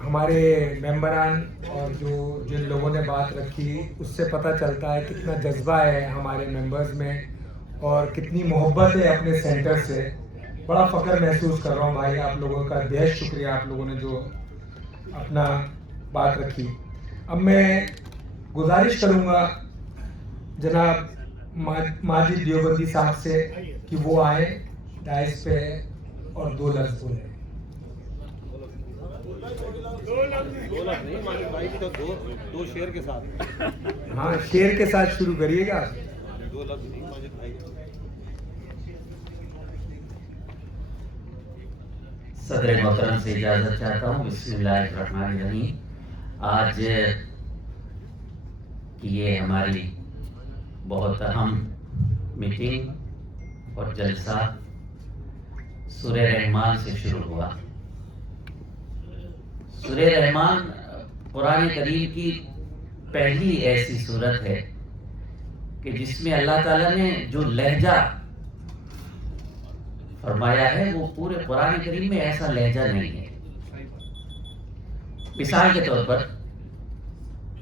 हमारे मेंबरान, और जो जिन लोगों ने बात रखी उससे पता चलता है कितना जज्बा है हमारे मेंबर्स में और कितनी मोहब्बत है अपने सेंटर से। बड़ा फ़ख्र महसूस कर रहा हूँ भाई, आप लोगों का बेहद शुक्रिया, आप लोगों ने जो अपना बात रखी। अब मैं गुजारिश करूँगा जनाब माजिद देवबंदी साहब से कि वो आए डाइस पे और 2 लफ्ज़ बोले। 2 लफ्ज़ नहीं, माजिद भाई की तो दो शेर के साथ। हाँ, शेर के साथ शुरू करिएगा। 2 लफ्ज़ नहीं, माजिद भाई। सदर मोहतरम से इजाज़त चाहता हूँ। बिस्मिल्लाहिर्रहमानिर्रहीम। आज की ये हमारी बहुत अहम मीटिंग और जलसा सूरह रहमान से शुरू हुआ। सूरह रहमान कुरान करीम की पहली ऐसी सूरत है कि जिसमें अल्लाह ताला ने जो लहजा फरमाया है वो पूरे कुरान करीम में ऐसा लहजा नहीं है। मिसाल के तौर पर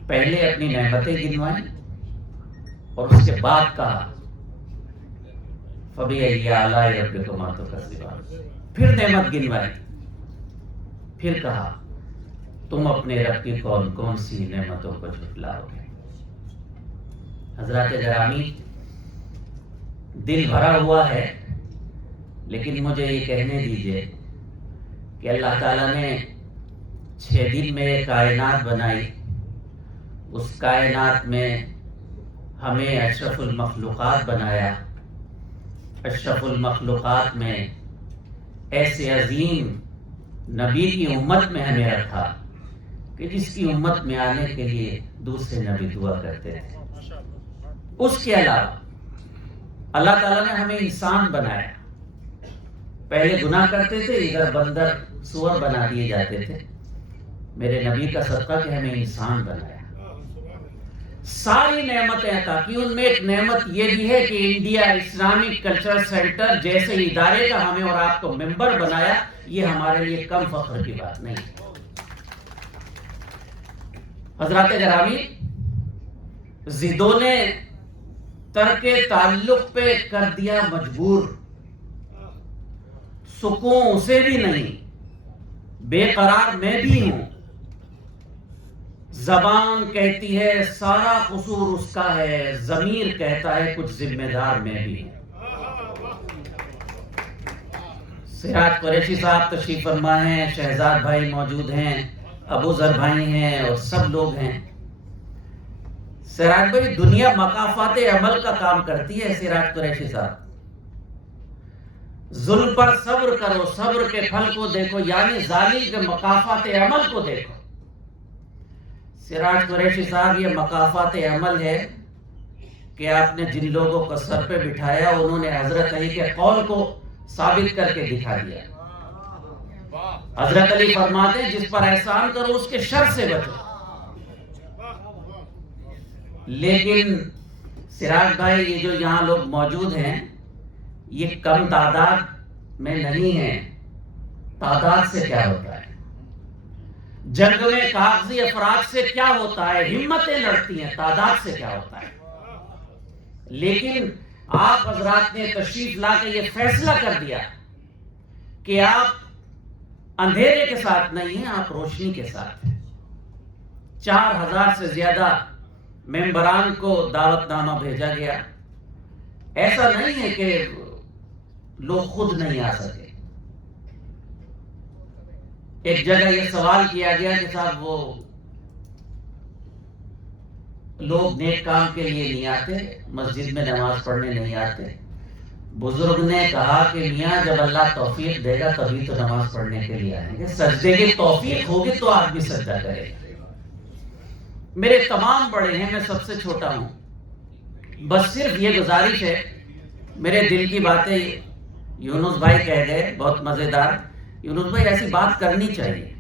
पहले अपनी नेमतें गिनवाई और उसके बाद कहा फबिअय्यि आलाइ रब्बिकुमा तुकज़्ज़िबान, फिर नेमत गिनवाई, फिर कहा तुम अपने रब की कौन कौन सी नेमतों को झुटलाओगे। हजरत ग्रामी, दिल भरा हुआ है, लेकिन मुझे ये कहने दीजिए कि अल्लाह ताला ने 6 दिन में कायनात बनाई, उस कायनात में हमें अशरफुल मखलूक़ात बनाया, अशरफुल मखलूक़ात में ऐसे अजीम नबी की उम्मत में हमें रखा कि जिसकी उम्मत में आने के लिए दूसरे नबी दुआ करते थे। उसके अलावा अल्लाह ताला ने हमें इंसान बनाया। पहले गुनाह करते थे, इधर बंदर सुअर बना दिए जाते थे। मेरे नबी का सदका कि हमें इंसान बनाया, सारी नेमतें अता की। उनमें एक नेमत ये भी है कि इंडिया इस्लामिक कल्चरल सेंटर जैसे इदारे का हमें और आपको मेंबर बनाया। ये हमारे लिए कम फख्र की बात नहीं। हजरत ग्रामी, जिदों ने तरके ताल्लुक पे कर दिया मजबूर, सुकून उसे भी नहीं, बेकरार मैं भी हूं। जबान कहती है सारा कसूर उसका है, जमीर कहता है कुछ जिम्मेदार मैं भी हूं। सिराज कुरैशी साहब तशरीफ फरमा हैं, शहजाद भाई मौजूद हैं, अबू जर भाई हैं और सब लोग हैं। सिराज भाई, दुनिया मकाफाते अमल का काम करती है। सिराज कुरैशी साहब, जुल्म पर सब्र करो, सब्र के फल को देखो, यानी जालिम के मकाफाते अमल को देखो। सिराज कुरैशी साहब, ये मकाफाते अमल है कि आपने जिन लोगों को सर पे बिठाया उन्होंने हजरत अली के कौल को साबित करके दिखा दिया। हजरत अली फरमाते हैं जिस पर एहसान करो उसके शर से बचो। लेकिन सिराज भाई, ये जो यहाँ लोग मौजूद हैं, ये कम तादाद में नहीं है। तादाद से क्या होता है, जंग में कागजी अफराद से क्या होता है, हिम्मतें लड़ती हैं, तादाद से क्या होता है। लेकिन आप हजरात ने तशरीफ ला के ये फैसला कर दिया कि आप अंधेरे के साथ नहीं हैं, आप रोशनी के साथ हैं। 4000 से ज्यादा मेंबरान को दावतनामा भेजा गया। ऐसा नहीं है कि लोग खुद नहीं आ सके। एक जगह ये सवाल किया गया कि साहब वो लोग नेक काम के लिए नहीं आते, मस्जिद में नमाज पढ़ने नहीं आते। बुजुर्ग ने कहा कि मियाँ, जब अल्लाह तौफीक देगा तभी तो नमाज पढ़ने के लिए आएंगे। सजदे की तौफीक होगी तो आदमी सजदा करेगा। मेरे तमाम बड़े हैं, मैं सबसे छोटा हूं। बस सिर्फ ये गुजारिश है, मेरे दिल की बातें यूनुस भाई कह गए, बहुत मजेदार। यूनुस भाई, ऐसी बात करनी चाहिए,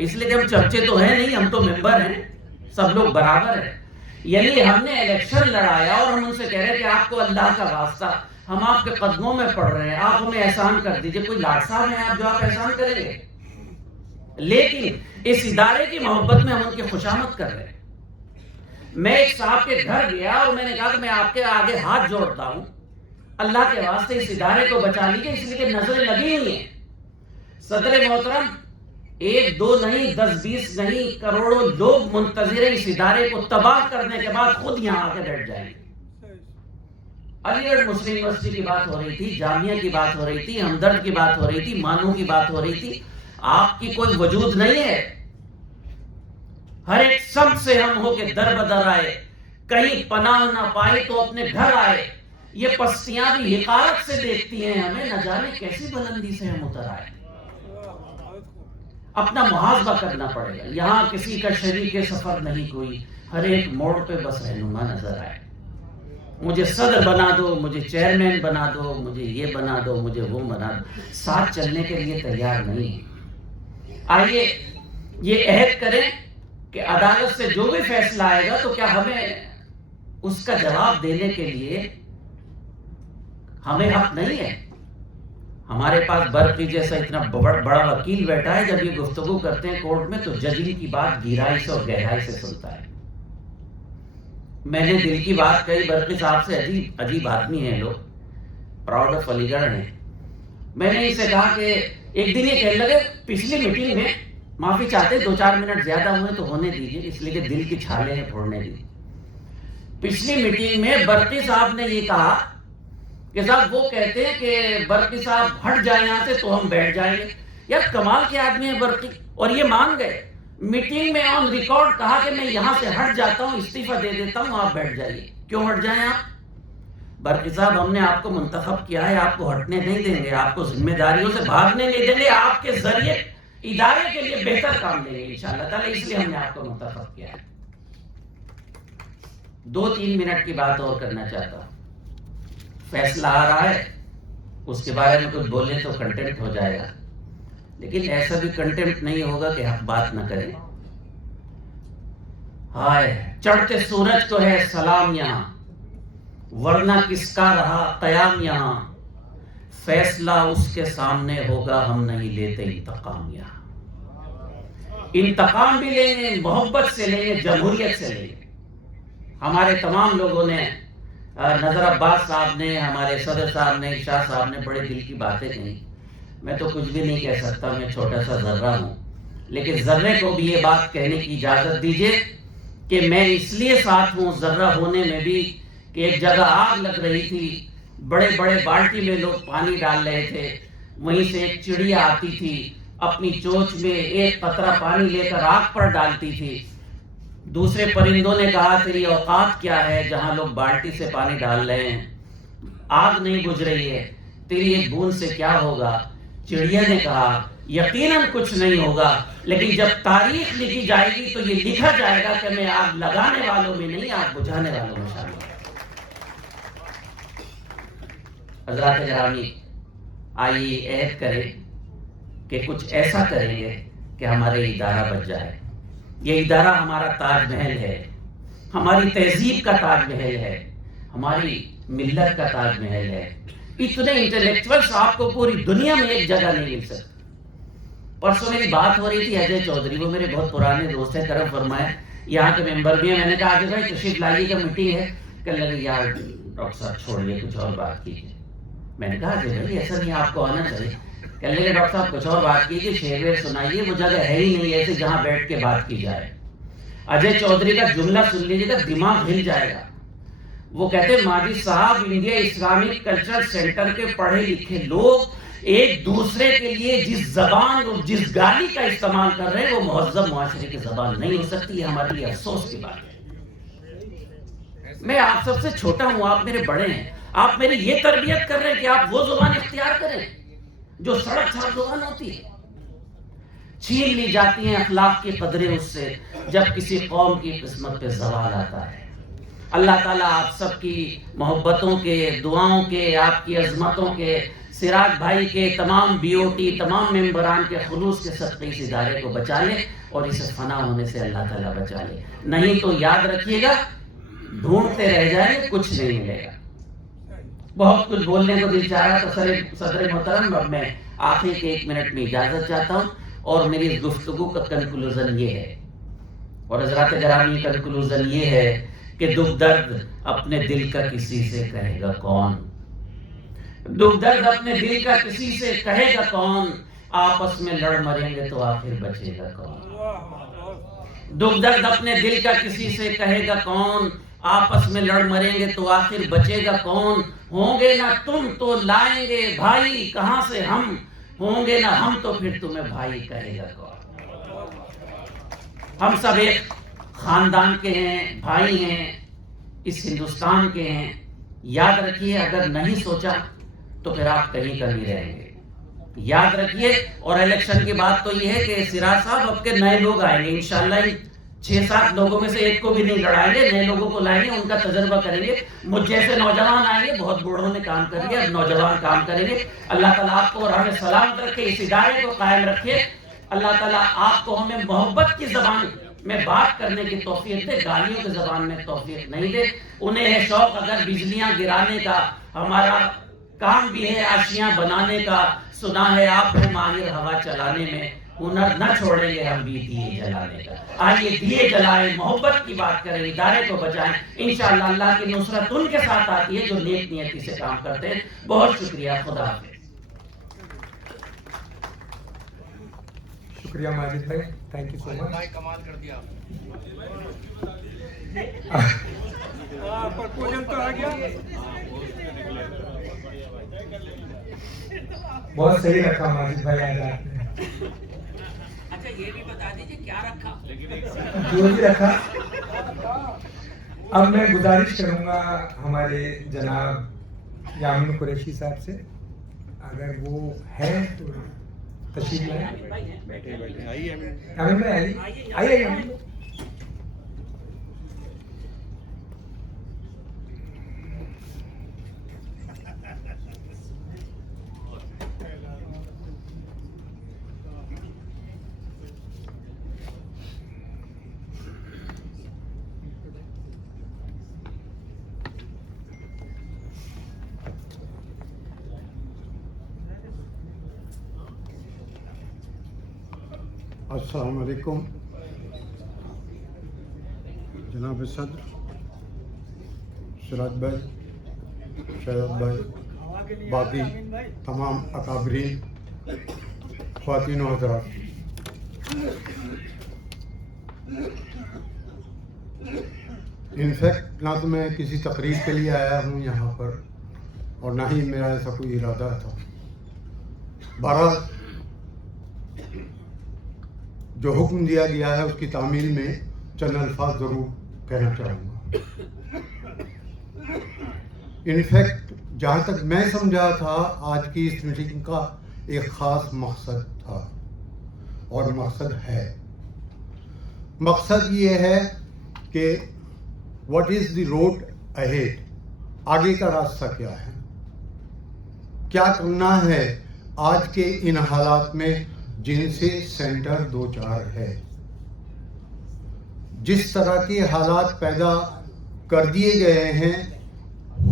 इसलिए कि हम चमचे तो हैं नहीं, हम तो मेंबर हैं, सब लोग बराबर हैं। यानी हमने इलेक्शन लड़ाया और हम उनसे कह रहे हैं कि आपको अल्लाह का वास्ता, हम आपके कदमों में पड़ रहे हैं, आप हमें एहसान कर दीजिए। कोई लाट साहब है आप जो आप एहसान करेंगे? लेकिन इस इदारे की मोहब्बत में हम उनकी खुशामद कर रहे हैं। मैं एक साहब के घर गया और मैंने कहा कि मैं आपके आगे हाथ जोड़ता हूं, अल्लाह के वास्ते इस इदारे को बचा लीजिए, इसलिए कि नजरें लगी हुई हैं। सदर मोहतरम, 1 2 नहीं, 10 20 नहीं, करोड़ों लोग मुंतजिर इस इदारे को तबाह करने के बाद खुद यहाँ आके बैठ जाएंगे। अलीगढ़ मुस्लिम यूनिवर्सिटी की बात हो रही थी, जामिया की बात हो रही थी, हमदर्द की बात हो रही थी, मानू की बात हो रही थी। आपकी कोई वजूद नहीं है। हर एक सब से हम हो के दर बदर आए, कहीं पनाह ना पाए तो अपने घर आए। ये पस्तियां भी हिकारत से देखती हैं हमें, न जाने कैसी बुलंदी से हम उतर आए। अपना मुहासबा करना पड़ेगा। यहाँ किसी का शरीक सफर नहीं कोई, हर एक मोड़ पे बस रहनुमा नजर आए। मुझे सदर बना दो, मुझे चेयरमैन बना दो, मुझे ये बना दो, मुझे वो बना दो, साथ चलने के लिए तैयार नहीं। आइए ये अहद करें कि अदालत से जो भी फैसला आएगा तो क्या हमें उसका जवाब देने के लिए हमें हक नहीं है। हमारे पास बर्फी जैसा इतना बड़ा वकील बैठा है, जब ये गुफ्तगू करते हैं कोर्ट में तो जज की बात गहराई से और गहराई से सुनता है। मैंने दिल की बात कही बर्फी साहब से, अजीब आदमी हैं लोग, प्राउड ऑफ अलीगढ़ हैं। मैंने इनसे कहा कि एक दिन ये कहने लगे, पिछली मीटिंग में, माफी चाहते 2-4 मिनट ज्यादा हुए तो होने दीजिए, इसलिए कि दिल की छाले हैं फोड़ने दी। पिछली मीटिंग में बर्फी साहब ने ये कहा कि साहब वो कहते हैं कि बर्फी साहब हट जाए यहाँ से तो हम बैठ जाएंगे। यार कमाल के आदमी है बर्फी, और ये मान गए। मीटिंग में ऑन रिकॉर्ड कहा कि मैं यहाँ से हट जाता हूँ, इस्तीफा दे देता हूँ, आप बैठ जाइए। क्यों हट जाएं आप? बर्फी साहब, हमने आपको मुंतखब किया है, आपको हटने नहीं देंगे, आपको जिम्मेदारियों से भागने नहीं देंगे, आपके जरिए इदारे के लिए बेहतर काम देंगे इंशाअल्लाह ताला, इसलिए हमने आपको मुंतखब किया है। 2-3 मिनट की बात और करना चाहता हूं। फैसला आ रहा है, उसके बारे में कुछ बोले तो कंटेम्प्ट हो जाएगा, लेकिन ऐसा भी कंटेम्प्ट नहीं होगा कि हम बात ना करें। हाय चढ़ते सूरज को है सलाम यहाँ, वरना किसका रहा कयाम यहाँ। फैसला उसके सामने होगा, हम नहीं लेते इंतकाम यहाँ। इंतकाम भी लेंगे, मोहब्बत से लेंगे, जमहूरियत से लेंगे। हमारे तमाम लोगों ने, नजर अब्बास साहब ने, हमारे सदर साहब ने, शाह साहब ने बड़े दिल की बातें कही। मैं तो कुछ भी नहीं कह सकता, मैं छोटा सा जर्रा हूँ, लेकिन जर्रे को भी ये बात कहने की इजाजत दीजिए कि मैं इसलिए साथ हूँ जर्रा होने में भी कि एक जगह आग लग रही थी, बड़े बड़े बाल्टी में लोग पानी डाल रहे थे, वहीं से एक चिड़िया आती थी, अपनी चोंच में एक कतरा पानी लेकर आग पर डालती थी। दूसरे परिंदों ने कहा तेरी औकात क्या है, जहां लोग बाल्टी से पानी डाल रहे हैं, आग नहीं बुझ रही है, तेरी एक बूंद से क्या होगा। चिड़िया ने कहा यकीनन कुछ नहीं होगा, लेकिन जब तारीख लिखी जाएगी तो ये लिखा जाएगा कि मैं आग लगाने वालों में नहीं, आग बुझाने वालों में शामिल। हज़रात गिरामी, आइए अहद करें कि कुछ ऐसा करेंगे कि हमारे इदारा बच जाए। ये इदारा हमारा ताजमहल है, हमारी तहजीब का ताजमहल है, ہماری ملت کا تاج محل ہے. اتنے انٹلیکچوئلس آپ کو پوری دنیا میں ایک جگہ نہیں مل سکتے. پرسوں میری بات ہو رہی تھی اجے چودھری، وہ میرے بہت پرانے دوست ہیں، کرم فرمائے، یہاں کے ممبر بھی ہیں. میں نے کہا آج بھائی تشریف لائیے کہ میٹنگ ہے. کہنے لگے یار ڈاکٹر صاحب چھوڑیے کچھ اور بات کیجیے. میں نے کہا اجے بھائی ایسا نہیں آپ کو آنا چاہیے. کہنے لگے ڈاکٹر صاحب کچھ اور بات کیجیے، شعر ویر سنائیے، وہ جگہ ہے ہی نہیں ایسے جہاں بیٹھ کے بات کی جائے. اجے چودھری کا جملہ سن لیجیے گا دماغ ہل جائے گا. وہ کہتے ہیں ماجد صاحب انڈیا اسلامک کلچرل سینٹر کے پڑھے لکھے لوگ ایک دوسرے کے لیے جس زبان اور جس گالی کا استعمال کر رہے ہیں وہ مہذب معاشرے کی زبان نہیں ہو سکتی. یہ ہمارے لیے افسوس کی بات ہے. میں آپ سب سے چھوٹا ہوں، آپ میرے بڑے ہیں، آپ میری یہ تربیت کر رہے ہیں کہ آپ وہ زبان اختیار کریں جو سڑک چھاپ زبان ہوتی ہے. چھین لی جاتی ہیں اخلاق کی قدریں اس سے جب کسی قوم کی قسمت پہ زوال آتا ہے. اللہ تعالیٰ آپ سب کی محبتوں کے، دعاؤں کے، آپ کی عظمتوں کے، سراج بھائی کے، تمام بی او ٹی، تمام ممبران کے خلوص کے صدقے اس ادارے کو بچا لے اور اسے فنا ہونے سے اللہ تعالیٰ بچا لے. نہیں تو یاد رکھیے گا ڈھونڈتے رہ جائیں گے، کچھ نہیں ملے گا. بہت کچھ بولنے کو دل چاہ رہا تو صدر محترم اب میں آخری کے 1 منٹ میں اجازت چاہتا ہوں اور میری گفتگو کا کنکلوژن یہ ہے، اور حضرات گرامی کنکلوژن یہ ہے کہ دکھ درد اپنے دل کا کسی سے کہے گا کون. دکھ درد اپنے دل کا کسی سے کہے گا کون، آپس میں لڑ مریں گے تو آخر بچے گا کون. دکھ درد اپنے دل کا کسی سے کہے گا کون، آپس میں لڑ مریں گے تو آخر بچے گا کون. ہوں گے نہ تم تو لائیں گے بھائی کہاں سے ہم، ہوں گے نہ ہم تو پھر تمہیں بھائی کہے گا کون. ہم سب ایک خاندان کے ہیں، بھائی ہیں، اس ہندوستان کے ہیں. یاد رکھیے اگر نہیں سوچا تو پھر آپ کہیں کا نہیں رہیں گے. یاد رکھیے. اور الیکشن کی بات تو یہ ہے کہ سراج صاحب اب کے نئے لوگ آئیں گے انشاءاللہ. 6-7 لوگوں میں سے ایک کو بھی نہیں لڑائیں گے، نئے لوگوں کو لائیں گے، ان کا تجربہ کریں گے. مجھ جیسے نوجوان آئیں گے، بہت بوڑھوں نے کام کر لیا، اب نوجوان کام کریں گے. اللہ تعالیٰ آپ کو اور ہمیں سلامت رکھے، اس ادارے کو قائم رکھے. اللہ تعالیٰ آپ کو ہمیں محبت کی زبان میں بات کرنے کی توفیق دے، گالیوں کی زبان میں توفیق نہیں دے. انہیں ہے شوق اگر بجلیاں گرانے کا، ہمارا کام بھی ہے آشیاں بنانے کا. سنا ہے آپ کو ماہر ہوا چلانے میں، ہنر نہ چھوڑیں گے ہم بھی دیے جلانے کا. آئیے دیے جلائیں، محبت کی بات کریں، ادارے کو بچائیں. انشاءاللہ اللہ کی نصرت ان کے ساتھ آتی ہے جو نیک نیتی سے کام کرتے ہیں. بہت شکریہ. خدا حافظ. شکریہ ماجد بھائی، تھینک یو سو مچ. کمال کر دیا. بہت صحیح رکھا ماجد بھائی آج آپ نے. اچھا یہ بھی بتا دیجیے کیا رکھا. جو بھی رکھا. اب میں گزارش کروں گا ہمارے جناب یامین قریشی صاحب سے، اگر وہ ہے تو تشریف لائیں. یامین بھائی آئیے. یامین بھائی السلام علیکم جناب صدر، سراج بھائی، شہزاد بھائی، باقی تمام اکابرین، خواتین و حضرات. انفیکٹ نہ تو میں کسی تقریب کے لیے آیا ہوں یہاں پر اور نہ ہی میرا ایسا کوئی ارادہ تھا. بہرحال جو حکم دیا گیا ہے اس کی تعمیل میں چند الفاظ ضرور کہنا چاہوں گا. انفیکٹ جہاں تک میں سمجھا تھا آج کی اس میٹنگ کا ایک خاص مقصد تھا اور مقصد ہے. مقصد یہ ہے کہ what is the road ahead, آگے کا راستہ کیا ہے، کیا کرنا ہے آج کے ان حالات میں جن سے سینٹر دو چار ہے. جس طرح کے حالات پیدا کر دیے گئے ہیں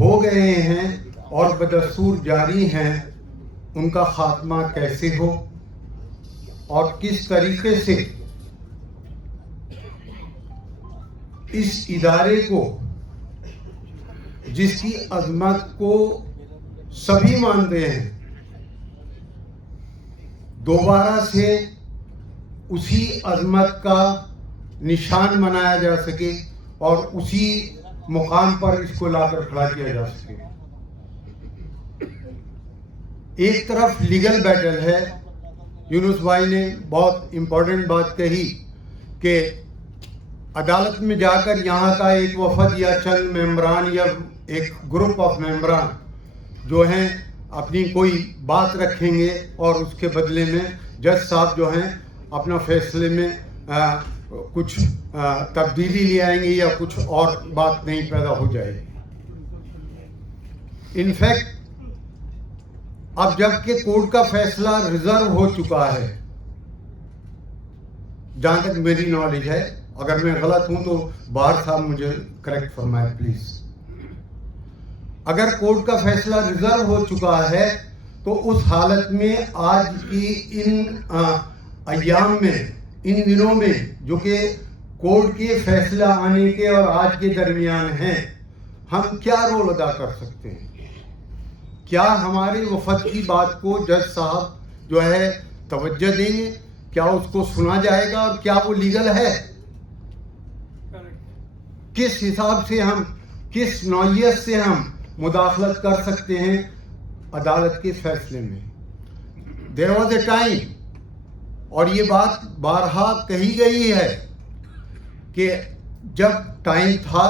ہو گئے ہیں اور بدستور جاری ہیں ان کا خاتمہ کیسے ہو اور کس طریقے سے اس ادارے کو جس کی عظمت کو سبھی مانتے ہیں دوبارہ سے اسی عظمت کا نشان بنایا جا سکے اور اسی مقام پر اس کو لا کر کھڑا کیا جا سکے. ایک طرف لیگل بیٹل ہے. یونس بھائی نے بہت امپورٹنٹ بات کہی کہ عدالت میں جا کر یہاں کا ایک وفد یا چند ممبران یا ایک گروپ آف ممبران جو ہیں اپنی کوئی بات رکھیں گے اور اس کے بدلے میں جج صاحب جو ہیں اپنا فیصلے میں کچھ تبدیلی لے آئیں گے یا کچھ اور بات نہیں پیدا ہو جائے گی. انفیکٹ اب جب کہ کورٹ کا فیصلہ ریزرو ہو چکا ہے, جہاں تک میری نالج ہے, اگر میں غلط ہوں تو باہر صاحب مجھے کریکٹ فرمائے پلیز. اگر کورٹ کا فیصلہ ریزرو ہو چکا ہے تو اس حالت میں آج کی ان ایام میں, ان دنوں میں جو کہ کورٹ کے فیصلہ آنے کے اور آج کے درمیان ہیں, ہم کیا رول ادا کر سکتے ہیں؟ کیا ہمارے وفد کی بات کو جج صاحب جو ہے توجہ دیں گے؟ کیا اس کو سنا جائے گا اور کیا وہ لیگل ہے؟ کس حساب سے ہم, کس نوعیت سے ہم مداخلت کر سکتے ہیں عدالت کے فیصلے میں؟ دیر واز اے ٹائم, اور یہ بات بارہا کہی گئی ہے کہ جب ٹائم تھا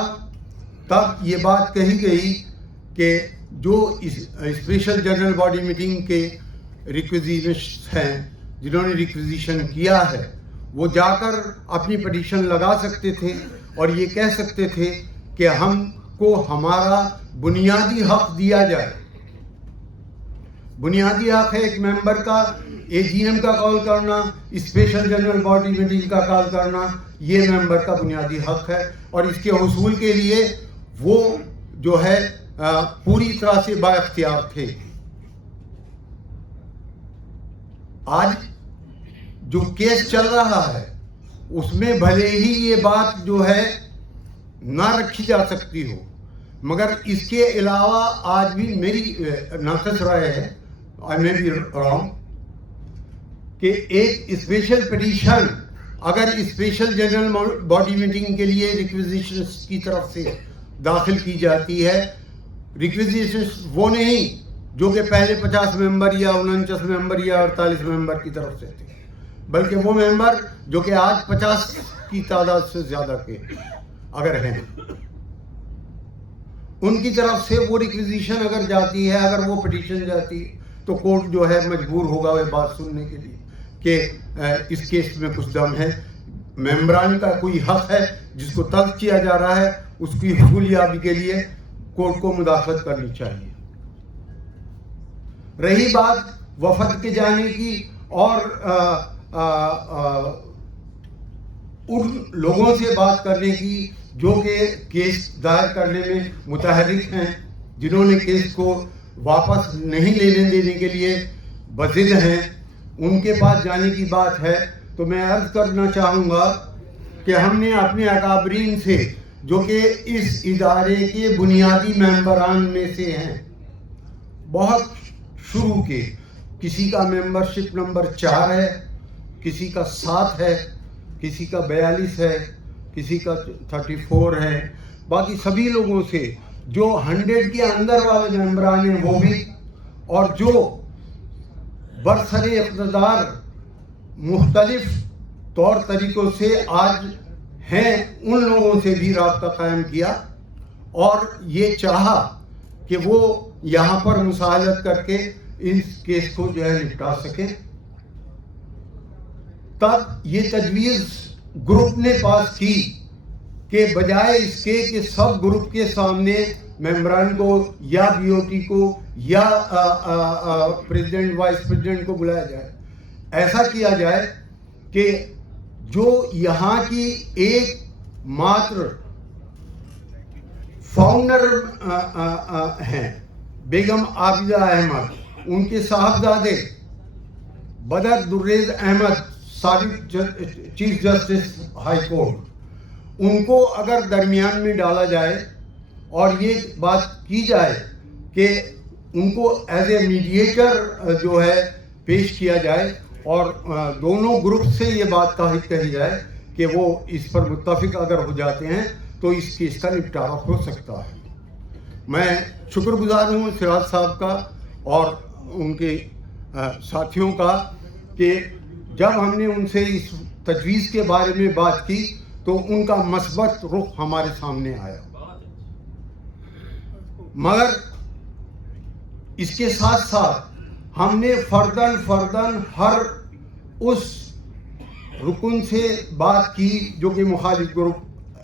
تب یہ بات کہی گئی کہ جو اسپیشل جنرل باڈی میٹنگ کے ریکویزیشنس ہیں, جنہوں نے ریکویزیشن کیا ہے, وہ جا کر اپنی پٹیشن لگا سکتے تھے اور یہ کہہ سکتے تھے کہ ہم کو ہمارا بنیادی حق دیا جائے. بنیادی حق ہے ایک ممبر کا اے جی ایم کا کال کرنا, اسپیشل جنرل باڈی میٹنگ کا کال کرنا, یہ ممبر کا بنیادی حق ہے, اور اس کے حصول کے لیے وہ جو ہے پوری طرح سے با اختیار تھے. آج جو کیس چل رہا ہے اس میں بھلے ہی یہ بات جو ہے نہ رکھی جا سکتی ہو, مگر اس کے علاوہ آج بھی میری ناقص رائے ہے, I may be wrong, کہ ایک اسپیشل پٹیشن اگر اسپیشل جنرل باڈی میٹنگ کے لیے ریکویزیشنز کی طرف سے داخل کی جاتی ہے, ریکویزیشنز وہ نہیں جو کہ پہلے 50 ممبر یا 49 ممبر یا 48 ممبر کی طرف سے تھے, بلکہ وہ ممبر جو کہ آج 50 کی تعداد سے زیادہ کے اگر ہیں, ان کی طرف سے وہ ریکویزیشن اگر جاتی ہے, اگر وہ پٹیشن جاتی ہے, تو کورٹ جو ہے مجبور ہوگا وہ بات سننے کے لیے کہ اس کیس میں کچھ دم ہے, ممبران کا کوئی حق ہے جس کو طلب کیا جا رہا ہے, اس کی حصول یابی کے لیے کورٹ کو مداخلت کرنی چاہیے. رہی بات وفد کے جانے کی اور ان لوگوں سے بات کرنے کی جو کہ کیس دائر کرنے میں متحرک ہیں, جنہوں نے کیس کو واپس نہیں لینے دینے کے لیے بضد ہیں, ان کے پاس جانے کی بات ہے, تو میں عرض کرنا چاہوں گا کہ ہم نے اپنے اکابرین سے جو کہ اس ادارے کے بنیادی ممبران میں سے ہیں, بہت شروع کے, کسی کا ممبرشپ نمبر 4 ہے, کسی کا 7 ہے, کسی کا 42 ہے, کسی کا 34 ہے, باقی سبھی لوگوں سے جو 100 کے اندر والے ممبران ہیں وہ بھی, اور جو برسر اقتدار مختلف طور طریقوں سے آج ہیں, ان لوگوں سے بھی رابطہ قائم کیا اور یہ چاہا کہ وہ یہاں پر مساعدت کر کے اس کیس کو جو ہے نپٹا سکیں. تب یہ تجویز گروپ نے پاس کی کہ بجائے اس کے کہ سب گروپ کے سامنے ممبران کو یا بی او ٹی کو یا پریزیڈنٹ وائس پریزیڈنٹ کو بلایا جائے, ایسا کیا جائے کہ جو یہاں کی ایک ماتر फाउंडर हैं बेगम आबिदा अहमद, उनके साहबजादे बदर दुर्रेज अहमद साबिक चीफ जस्टिस हाई कोर्ट, उनको अगर दरमियान में डाला जाए और ये बात की जाए कि उनको एज ए मीडिएटर जो है पेश किया जाए और दोनों ग्रुप से ये बात कही जाए कि वो इस पर मुत्तफिक अगर हो जाते हैं तो इस केस का निपटारा हो सकता है। मैं शुक्रगुजार हूँ सिराज साहब का और उनके साथियों का कि जब हमने उनसे इस तजवीज़ के बारे में बात की तो उनका मस्बत रुख हमारे सामने आया, मगर इसके साथ साथ हमने फर्दन हर उस रुकन से बात की जो कि मुखालिफ ग्रुप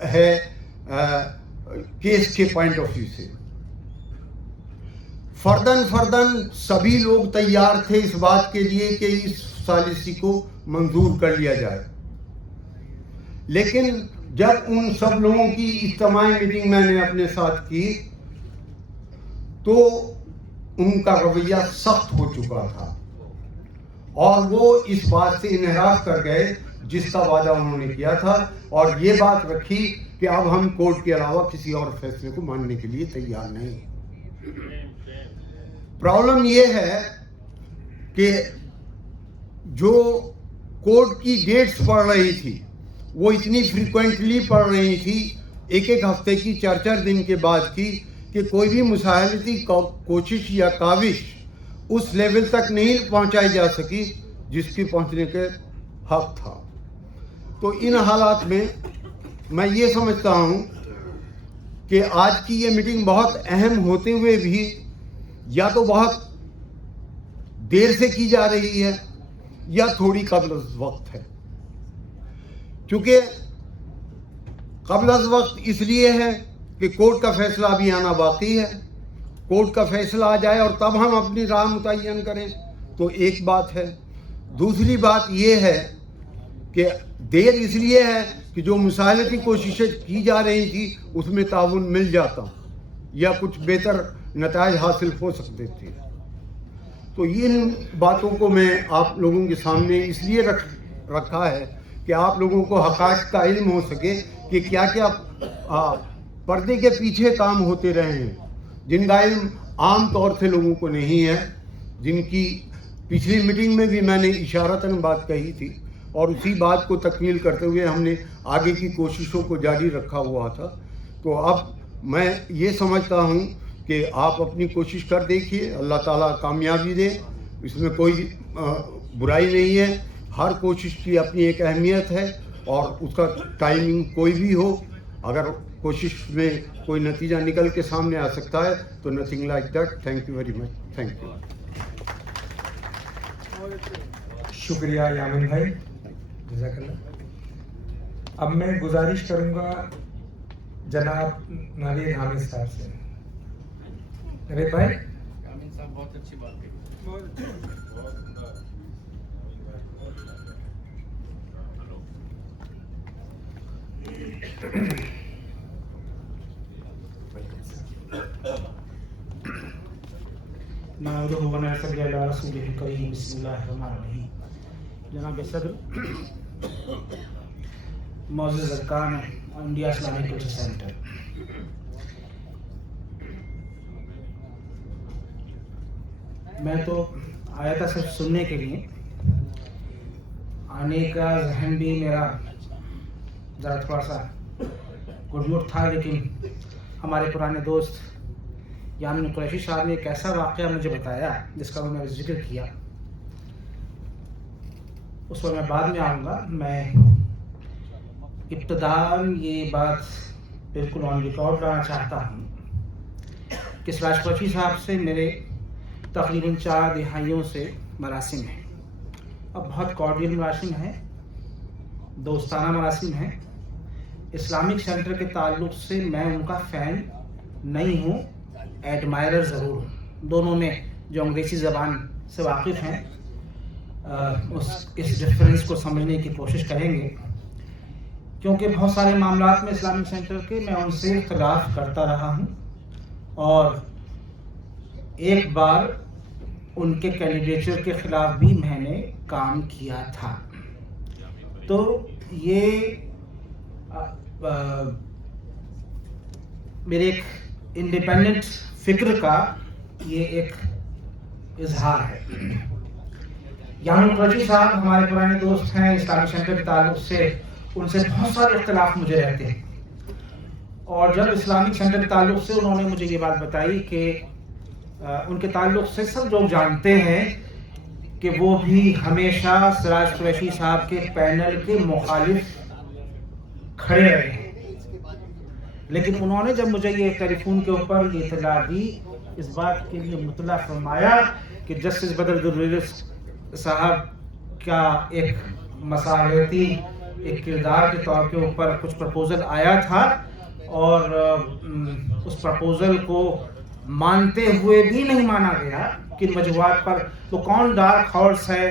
है केस के पॉइंट ऑफ व्यू से। फर्दन सभी लोग तैयार थे इस बात के लिए कि इस सालिसी को मंजूर कर लिया जाए, लेकिन जब उन सब लोगों की इज्तिमाई मीटिंग मैंने अपने साथ की तो उनका रवैया सख्त हो चुका था और वो इस बात से इनहराफ कर गए जिसका वादा उन्होंने किया था और ये बात रखी कि अब हम कोर्ट के अलावा किसी और फैसले को मानने के लिए तैयार नहीं। प्रॉब्लम ये है कि जो कोर्ट की डेट्स पड़ रही थी वो इतनी फ्रीक्वेंटली पड़ रही थी, एक हफ्ते की 4 दिन के बाद की, कि कोई भी मुसाहलती कोशिश या काविश उस लेवल तक नहीं पहुंचाई जा सकी जिसकी पहुंचने के हक था। तो इन हालात में मैं ये समझता हूँ कि आज की ये मीटिंग बहुत अहम होते हुए भी या तो बहुत देर से की जा रही है या थोड़ी कब्ल वक्त है। क्योंकि कब्ल वक्त इसलिए है कि कोर्ट का फैसला अभी आना बाकी है, कोर्ट का फैसला आ जाए और तब हम अपनी राह मुतय्यन करें तो एक बात है। दूसरी बात ये है कि देर इसलिए है कि जो मुसाहलती कोशिशें की जा रही थी उसमें ताउन मिल जाता या कुछ बेहतर नताइज हासिल हो सकते थे। तो इन बातों को मैं आप लोगों के सामने इसलिए रखा है कि आप लोगों को हक़ाइक़ का इल्म हो सके कि क्या क्या पर्दे के पीछे काम होते रहे हैं, जिनका इल्म आम तौर से लोगों को नहीं है, जिनकी पिछली मीटिंग में भी मैंने इशारतन बात कही थी और उसी बात को तकमील करते हुए हमने आगे की कोशिशों को जारी रखा हुआ था। तो अब मैं ये समझता हूँ कि आप अपनी कोशिश कर देखिए, अल्लाह ताला कामयाबी दे, इसमें कोई बुराई नहीं है। हर कोशिश की अपनी एक अहमियत है और उसका टाइमिंग कोई भी हो, अगर कोशिश में कोई नतीजा निकल के सामने आ सकता है तो nothing like that. Thank you very much. Thank you. शुक्रिया यामिन भाई, जज़ाकल्लाह। अब मैं गुजारिश करूंगा जनाब नावेद हामिद साहब से। नावेद भाई। यामिन साहब बहुत अच्छी बात कही। जनाब सदर, मौजूद अरकान इंडिया इस्लामिक कल्चर सेंटर, मैं तो आया था सिर्फ सुनने के लिए, आने का जहन भी मेरा ज़रा थोड़ा सा गुड़मुड़ था, लेकिन हमारे पुराने दोस्त यामिन कुरैशी साहब ने एक ऐसा वाक़या मुझे बताया जिसका उन्होंने जिक्र किया, उस पर मैं बाद में आऊँगा। मैं इब्तिदान ये बात बिल्कुल ऑन रिकॉर्ड लाना चाहता हूँ कि सिराज कुरैशी साहब से मेरे तकरीबन 4 दिहाइयों से मरासिम हैं, अब बहुत कॉर्डियल मरासिम हैं, दोस्ताना मरासिम हैं। इस्लामिक सेंटर के ताल्लुक़ से मैं उनका फ़ैन नहीं हूँ, एडमायरर ज़रूर हूँ। दोनों में जो अंग्रेज़ी ज़बान से वाकिफ़ हैं, इस डिफरेंस को समझने की कोशिश करेंगे। क्योंकि बहुत सारे मामलात में इस्लामिक सेंटर के मैं उनसे इख्तलाफ करता रहा हूँ और एक बार उनके कैंडिडेचर के ख़िलाफ़ भी मैंने काम किया था। तो ये मेरे एक इंडिपेंडेंट फ़िक्र का ये एक इजहार है। यामुन कुरैशी साहब हमारे पुराने दोस्त हैं, इस्लामिक सेंटर के ताल्लुक से उनसे बहुत सारे इख्तिलाफ मुझे रहते हैं। और जब इस्लामिक सेंटर के ताल्लुक से उन्होंने मुझे ये बात बताई कि उनके ताल्लुक से सब लोग जानते हैं कि वो भी हमेशा सिराज कुरैशी साहब के पैनल के मुखालिफ खड़े रहे हैं, लेकिन उन्होंने जब मुझे ये टेलीफोन के ऊपर ये इत्तला दी, इस बात के लिए मुतला फरमाया कि जस्टिस बदरुद्दीन साहब का एक मसालती एक किरदार के तौर के ऊपर कुछ प्रपोज़ल आया था और उस प्रपोज़ल को मानते हुए भी नहीं माना गया कि वजूहात पर वो कौन डार्क हॉर्स है,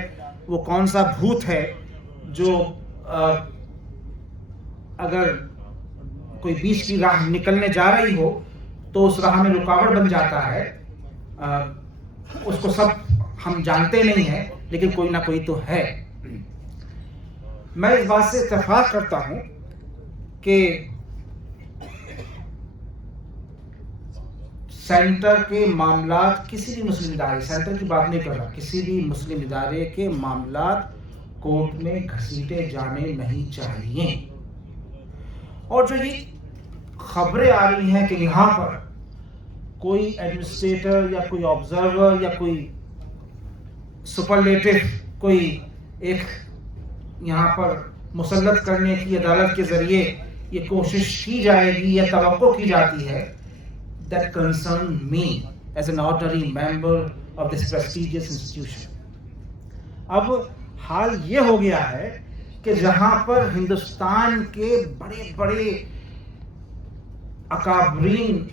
वो कौन सा भूत है जो अगर कोई बीच की राह निकलने जा रही हो तो उस राह में रुकावट बन जाता है। उसको सब हम जानते नहीं हैं, लेकिन कोई ना कोई तो है। मैं इस बात से इत्तेफाक करता हूँ कि सेंटर के मामलात किसी भी मुस्लिम इदारे, सेंटर की बात नहीं कर रहा, किसी भी मुस्लिम इदारे के मामलात कोर्ट में घसीटे जाने नहीं चाहिए। और जो ये खबरें आ रही हैं कि यहाँ पर कोई एडमिनिस्ट्रेटर या कोई ऑब्जर्वर या कोई सुपरलेटिव कोई एक यहाँ पर मुसल्लत करने की अदालत के ज़रिए ये कोशिश की जाएगी या तवक्को की जाती है, that concern me as an ordinary member of this prestigious institution। अब हाल ये हो गया है कि जहाँ पर हिंदुस्तान के बड़े बड़े अकाबरीन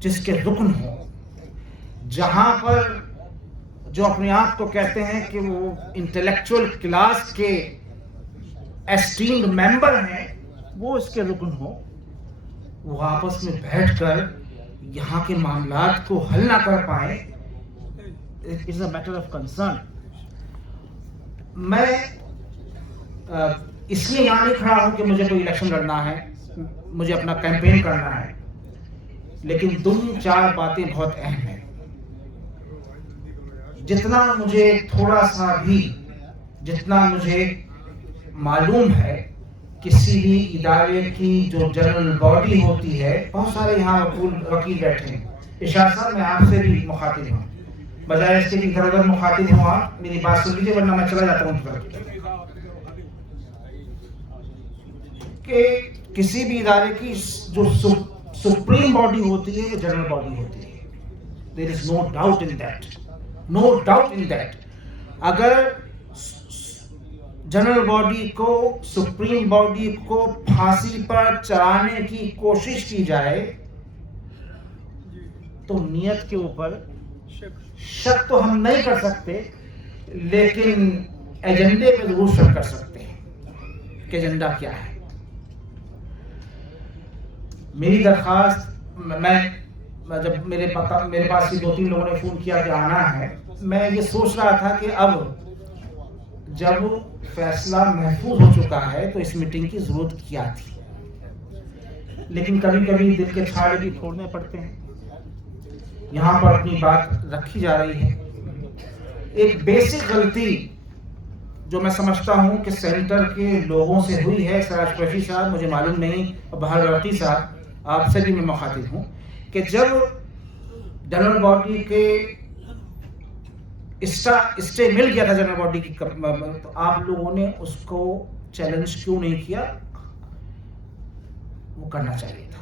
जिसके रुकन हो, जहाँ पर जो अपने आप को कहते हैं कि वो इंटेलेक्चुअल क्लास के एस्टीम्ड मेंबर हैं, वो इसके रुकन हो, वो आपस में बैठकर यहाँ के मामलात को हल ना कर पाए, it is a matter of concern. मैं इसलिए यहाँ नहीं खड़ा हूँ कि मुझे कोई इलेक्शन लड़ना है, मुझे अपना कैंपेन करना है, लेकिन 2-4 बातें बहुत अहम हैं। जितना मुझे मालूम है, किसी भी इदारे की जो जनरल बॉडी होती है, बहुत सारे यहाँ वकील बैठे हैं, इरशाद साहब मैं आपसे भी मुखातिब हूँ, बजाय इसके कि इधर उधर मुखातिब हुआ, मेरी बात सुन लीजिए वरना मैं चला जाता हूँ कि किसी भी इदारे की जो सुप्रीम बॉडी होती है वो जनरल बॉडी होती है। There is no doubt in that. अगर जनरल बॉडी को, सुप्रीम बॉडी को फांसी पर चढ़ाने की कोशिश की जाए तो नियत के ऊपर शक तो हम नहीं कर सकते, लेकिन एजेंडे पे जरूर शक कर सकते हैं कि एजेंडा क्या है। मेरी दरखास्त, मैं जब मेरे पास ही 2-3 लोगों ने फ़ोन किया कि आना है, मैं ये सोच रहा था कि अब जब फैसला महफूज हो चुका है तो इस मीटिंग की ज़रूरत क्या थी, लेकिन कभी कभी दिल के छाड़े भी फोड़ने पड़ते हैं। यहाँ पर अपनी बात रखी जा रही है। एक बेसिक गलती जो मैं समझता हूँ कि सेंटर के लोगों से हुई है, सिराज कुरैशी साहब मुझे मालूम नहीं, और बहार वर्ती साहब आपसे भी मैं मुखातिब हूँ, कि जब जनरल बॉडी के स्टे मिल गया था जनरल बॉडी की, तो आप लोगों ने उसको चैलेंज क्यों नहीं किया? वो करना चाहिए था।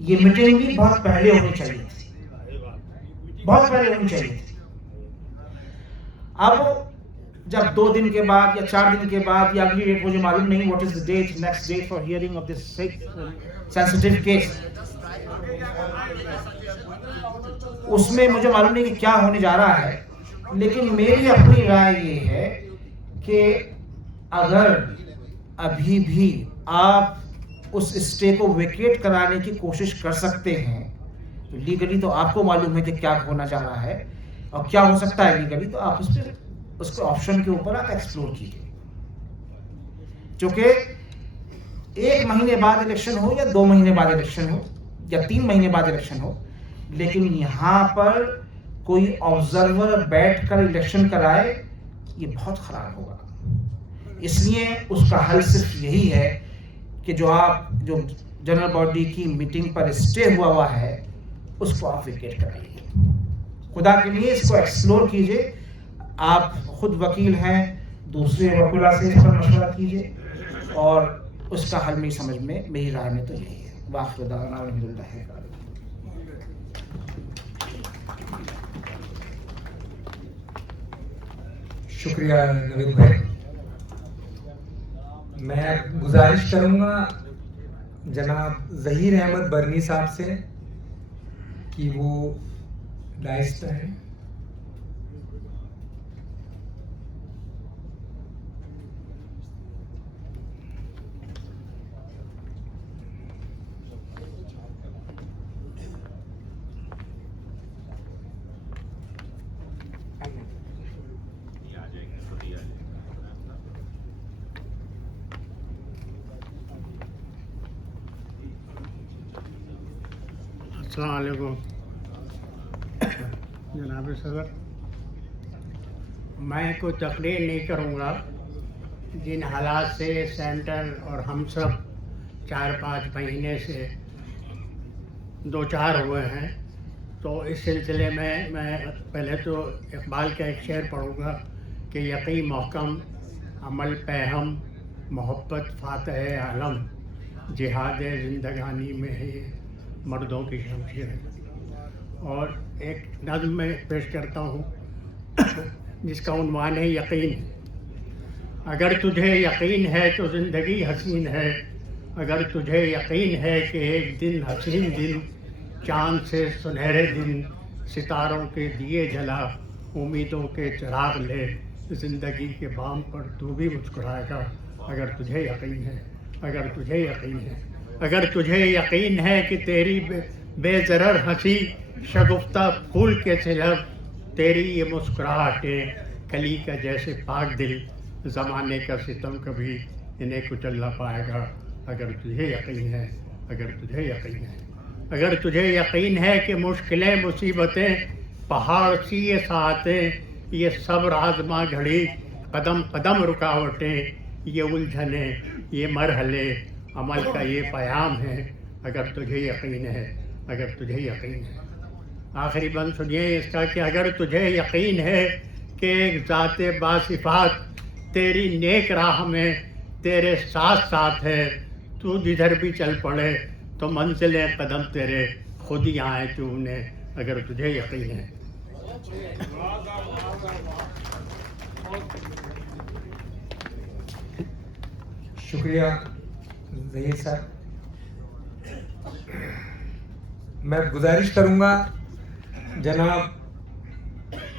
ये मीटिंग भी बहुत पहले होनी चाहिए थी, बहुत पहले होनी चाहिए थी। अब जब 2 दिन के बाद या 4 दिन के बाद या अगली डेट, मुझे मालूम नहीं what is the date, next date for hearing of this sensitive case, उसमें मुझे मालूम नहीं कि क्या होने जा रहा है, लेकिन मेरी अपनी राय ये है कि अगर अभी भी आप उस स्टे को वेकेट कराने की कोशिश कर सकते हैं। तो लीगली तो आपको मालूम है कि क्या होना जा रहा है और क्या हो सकता है लीगली, तो आप उसके ऑप्शन के ऊपर आप एक्सप्लोर कीजिए। क्योंकि 1 महीने बाद इलेक्शन हो या 2 महीने बाद इलेक्शन हो या 3 महीने बाद इलेक्शन हो, लेकिन यहाँ पर कोई ऑब्जर्वर बैठकर इलेक्शन कराए, ये बहुत खराब होगा। इसलिए उसका हल सिर्फ यही है कि जो जनरल बॉडी की मीटिंग पर स्टे हुआ है उसको आप विकेट कराइए। खुदा के लिए इसको एक्सप्लोर कीजिए। आप खुद वकील हैं, दूसरे वकीला से इस पर मशवरा कीजिए और उसका हल मेरी समझ में, मेरी राय में तो यही है। वाखिर दावाना अल्हम्दुलिल्लाह। शुक्रिया नवीद भाई। मैं गुजारिश करूंगा जनाब ज़हीर अहमद बरनी साहब से कि वो लाइस्ट हैं। अस्सलाम वालेकुम जनाब सदर, मैं कोई तकरीर नहीं करूँगा। जिन हालात से सेंटर और हम सब 4-5 महीने से 2-4 हुए हैं, तो इस सिलसिले में मैं पहले तो इकबाल का एक शेर पढ़ूँगा कि यकीन महकम अमल पैहम मोहब्बत फातह आलम जिहाद ज़िंदगानी में है ये मर्दों की शमशीर है। और एक नज़्म में पेश करता हूँ जिसका उन्वान है यकीन। अगर तुझे यकीन है तो ज़िंदगी हसीन है, अगर तुझे यकीन है कि एक दिन हसीन दिन, चाँद से सुनहरे दिन, सितारों के दिए जला, उम्मीदों के चिराग ले, ज़िंदगी के बाम पर तू भी मुस्कुराएगा अगर तुझे यकीन है, अगर तुझे यकीन है। अगर तुझे यकीन है कि तेरी बेज़रर हंसी शगुफ्ता फूल के सिलब, तेरी ये मुस्कुराहटें कली का जैसे पाक दिल, ज़माने का सितम कभी इन्हें कुचल ना पाएगा अगर तुझे यकीन है, अगर तुझे यकीन है। अगर तुझे यकीन है कि मुश्किलें मुसीबतें पहाड़ सी ये साहतें, ये सब्र आज़मा घड़ी, कदम कदम रुकावटें, ये उलझनें, ये मरहले अमल का ये पैगाम है अगर तुझे यकीन है, अगर तुझे यकीन है। आखिरी बंद सुनिए इसका कि अगर तुझे यकीन है कि एक ज़ाते बासिफात तेरी नेक राह में तेरे साथ साथ है, तू जिधर भी चल पड़े तो मंजिलें कदम तेरे खुद ही आए चूमने अगर तुझे यकीन है। शुक्रिया ज़हीर साहब। मैं गुजारिश करूंगा जनाब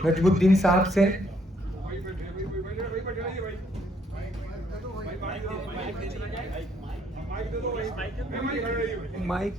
नजमुद्दीन साहब से माइक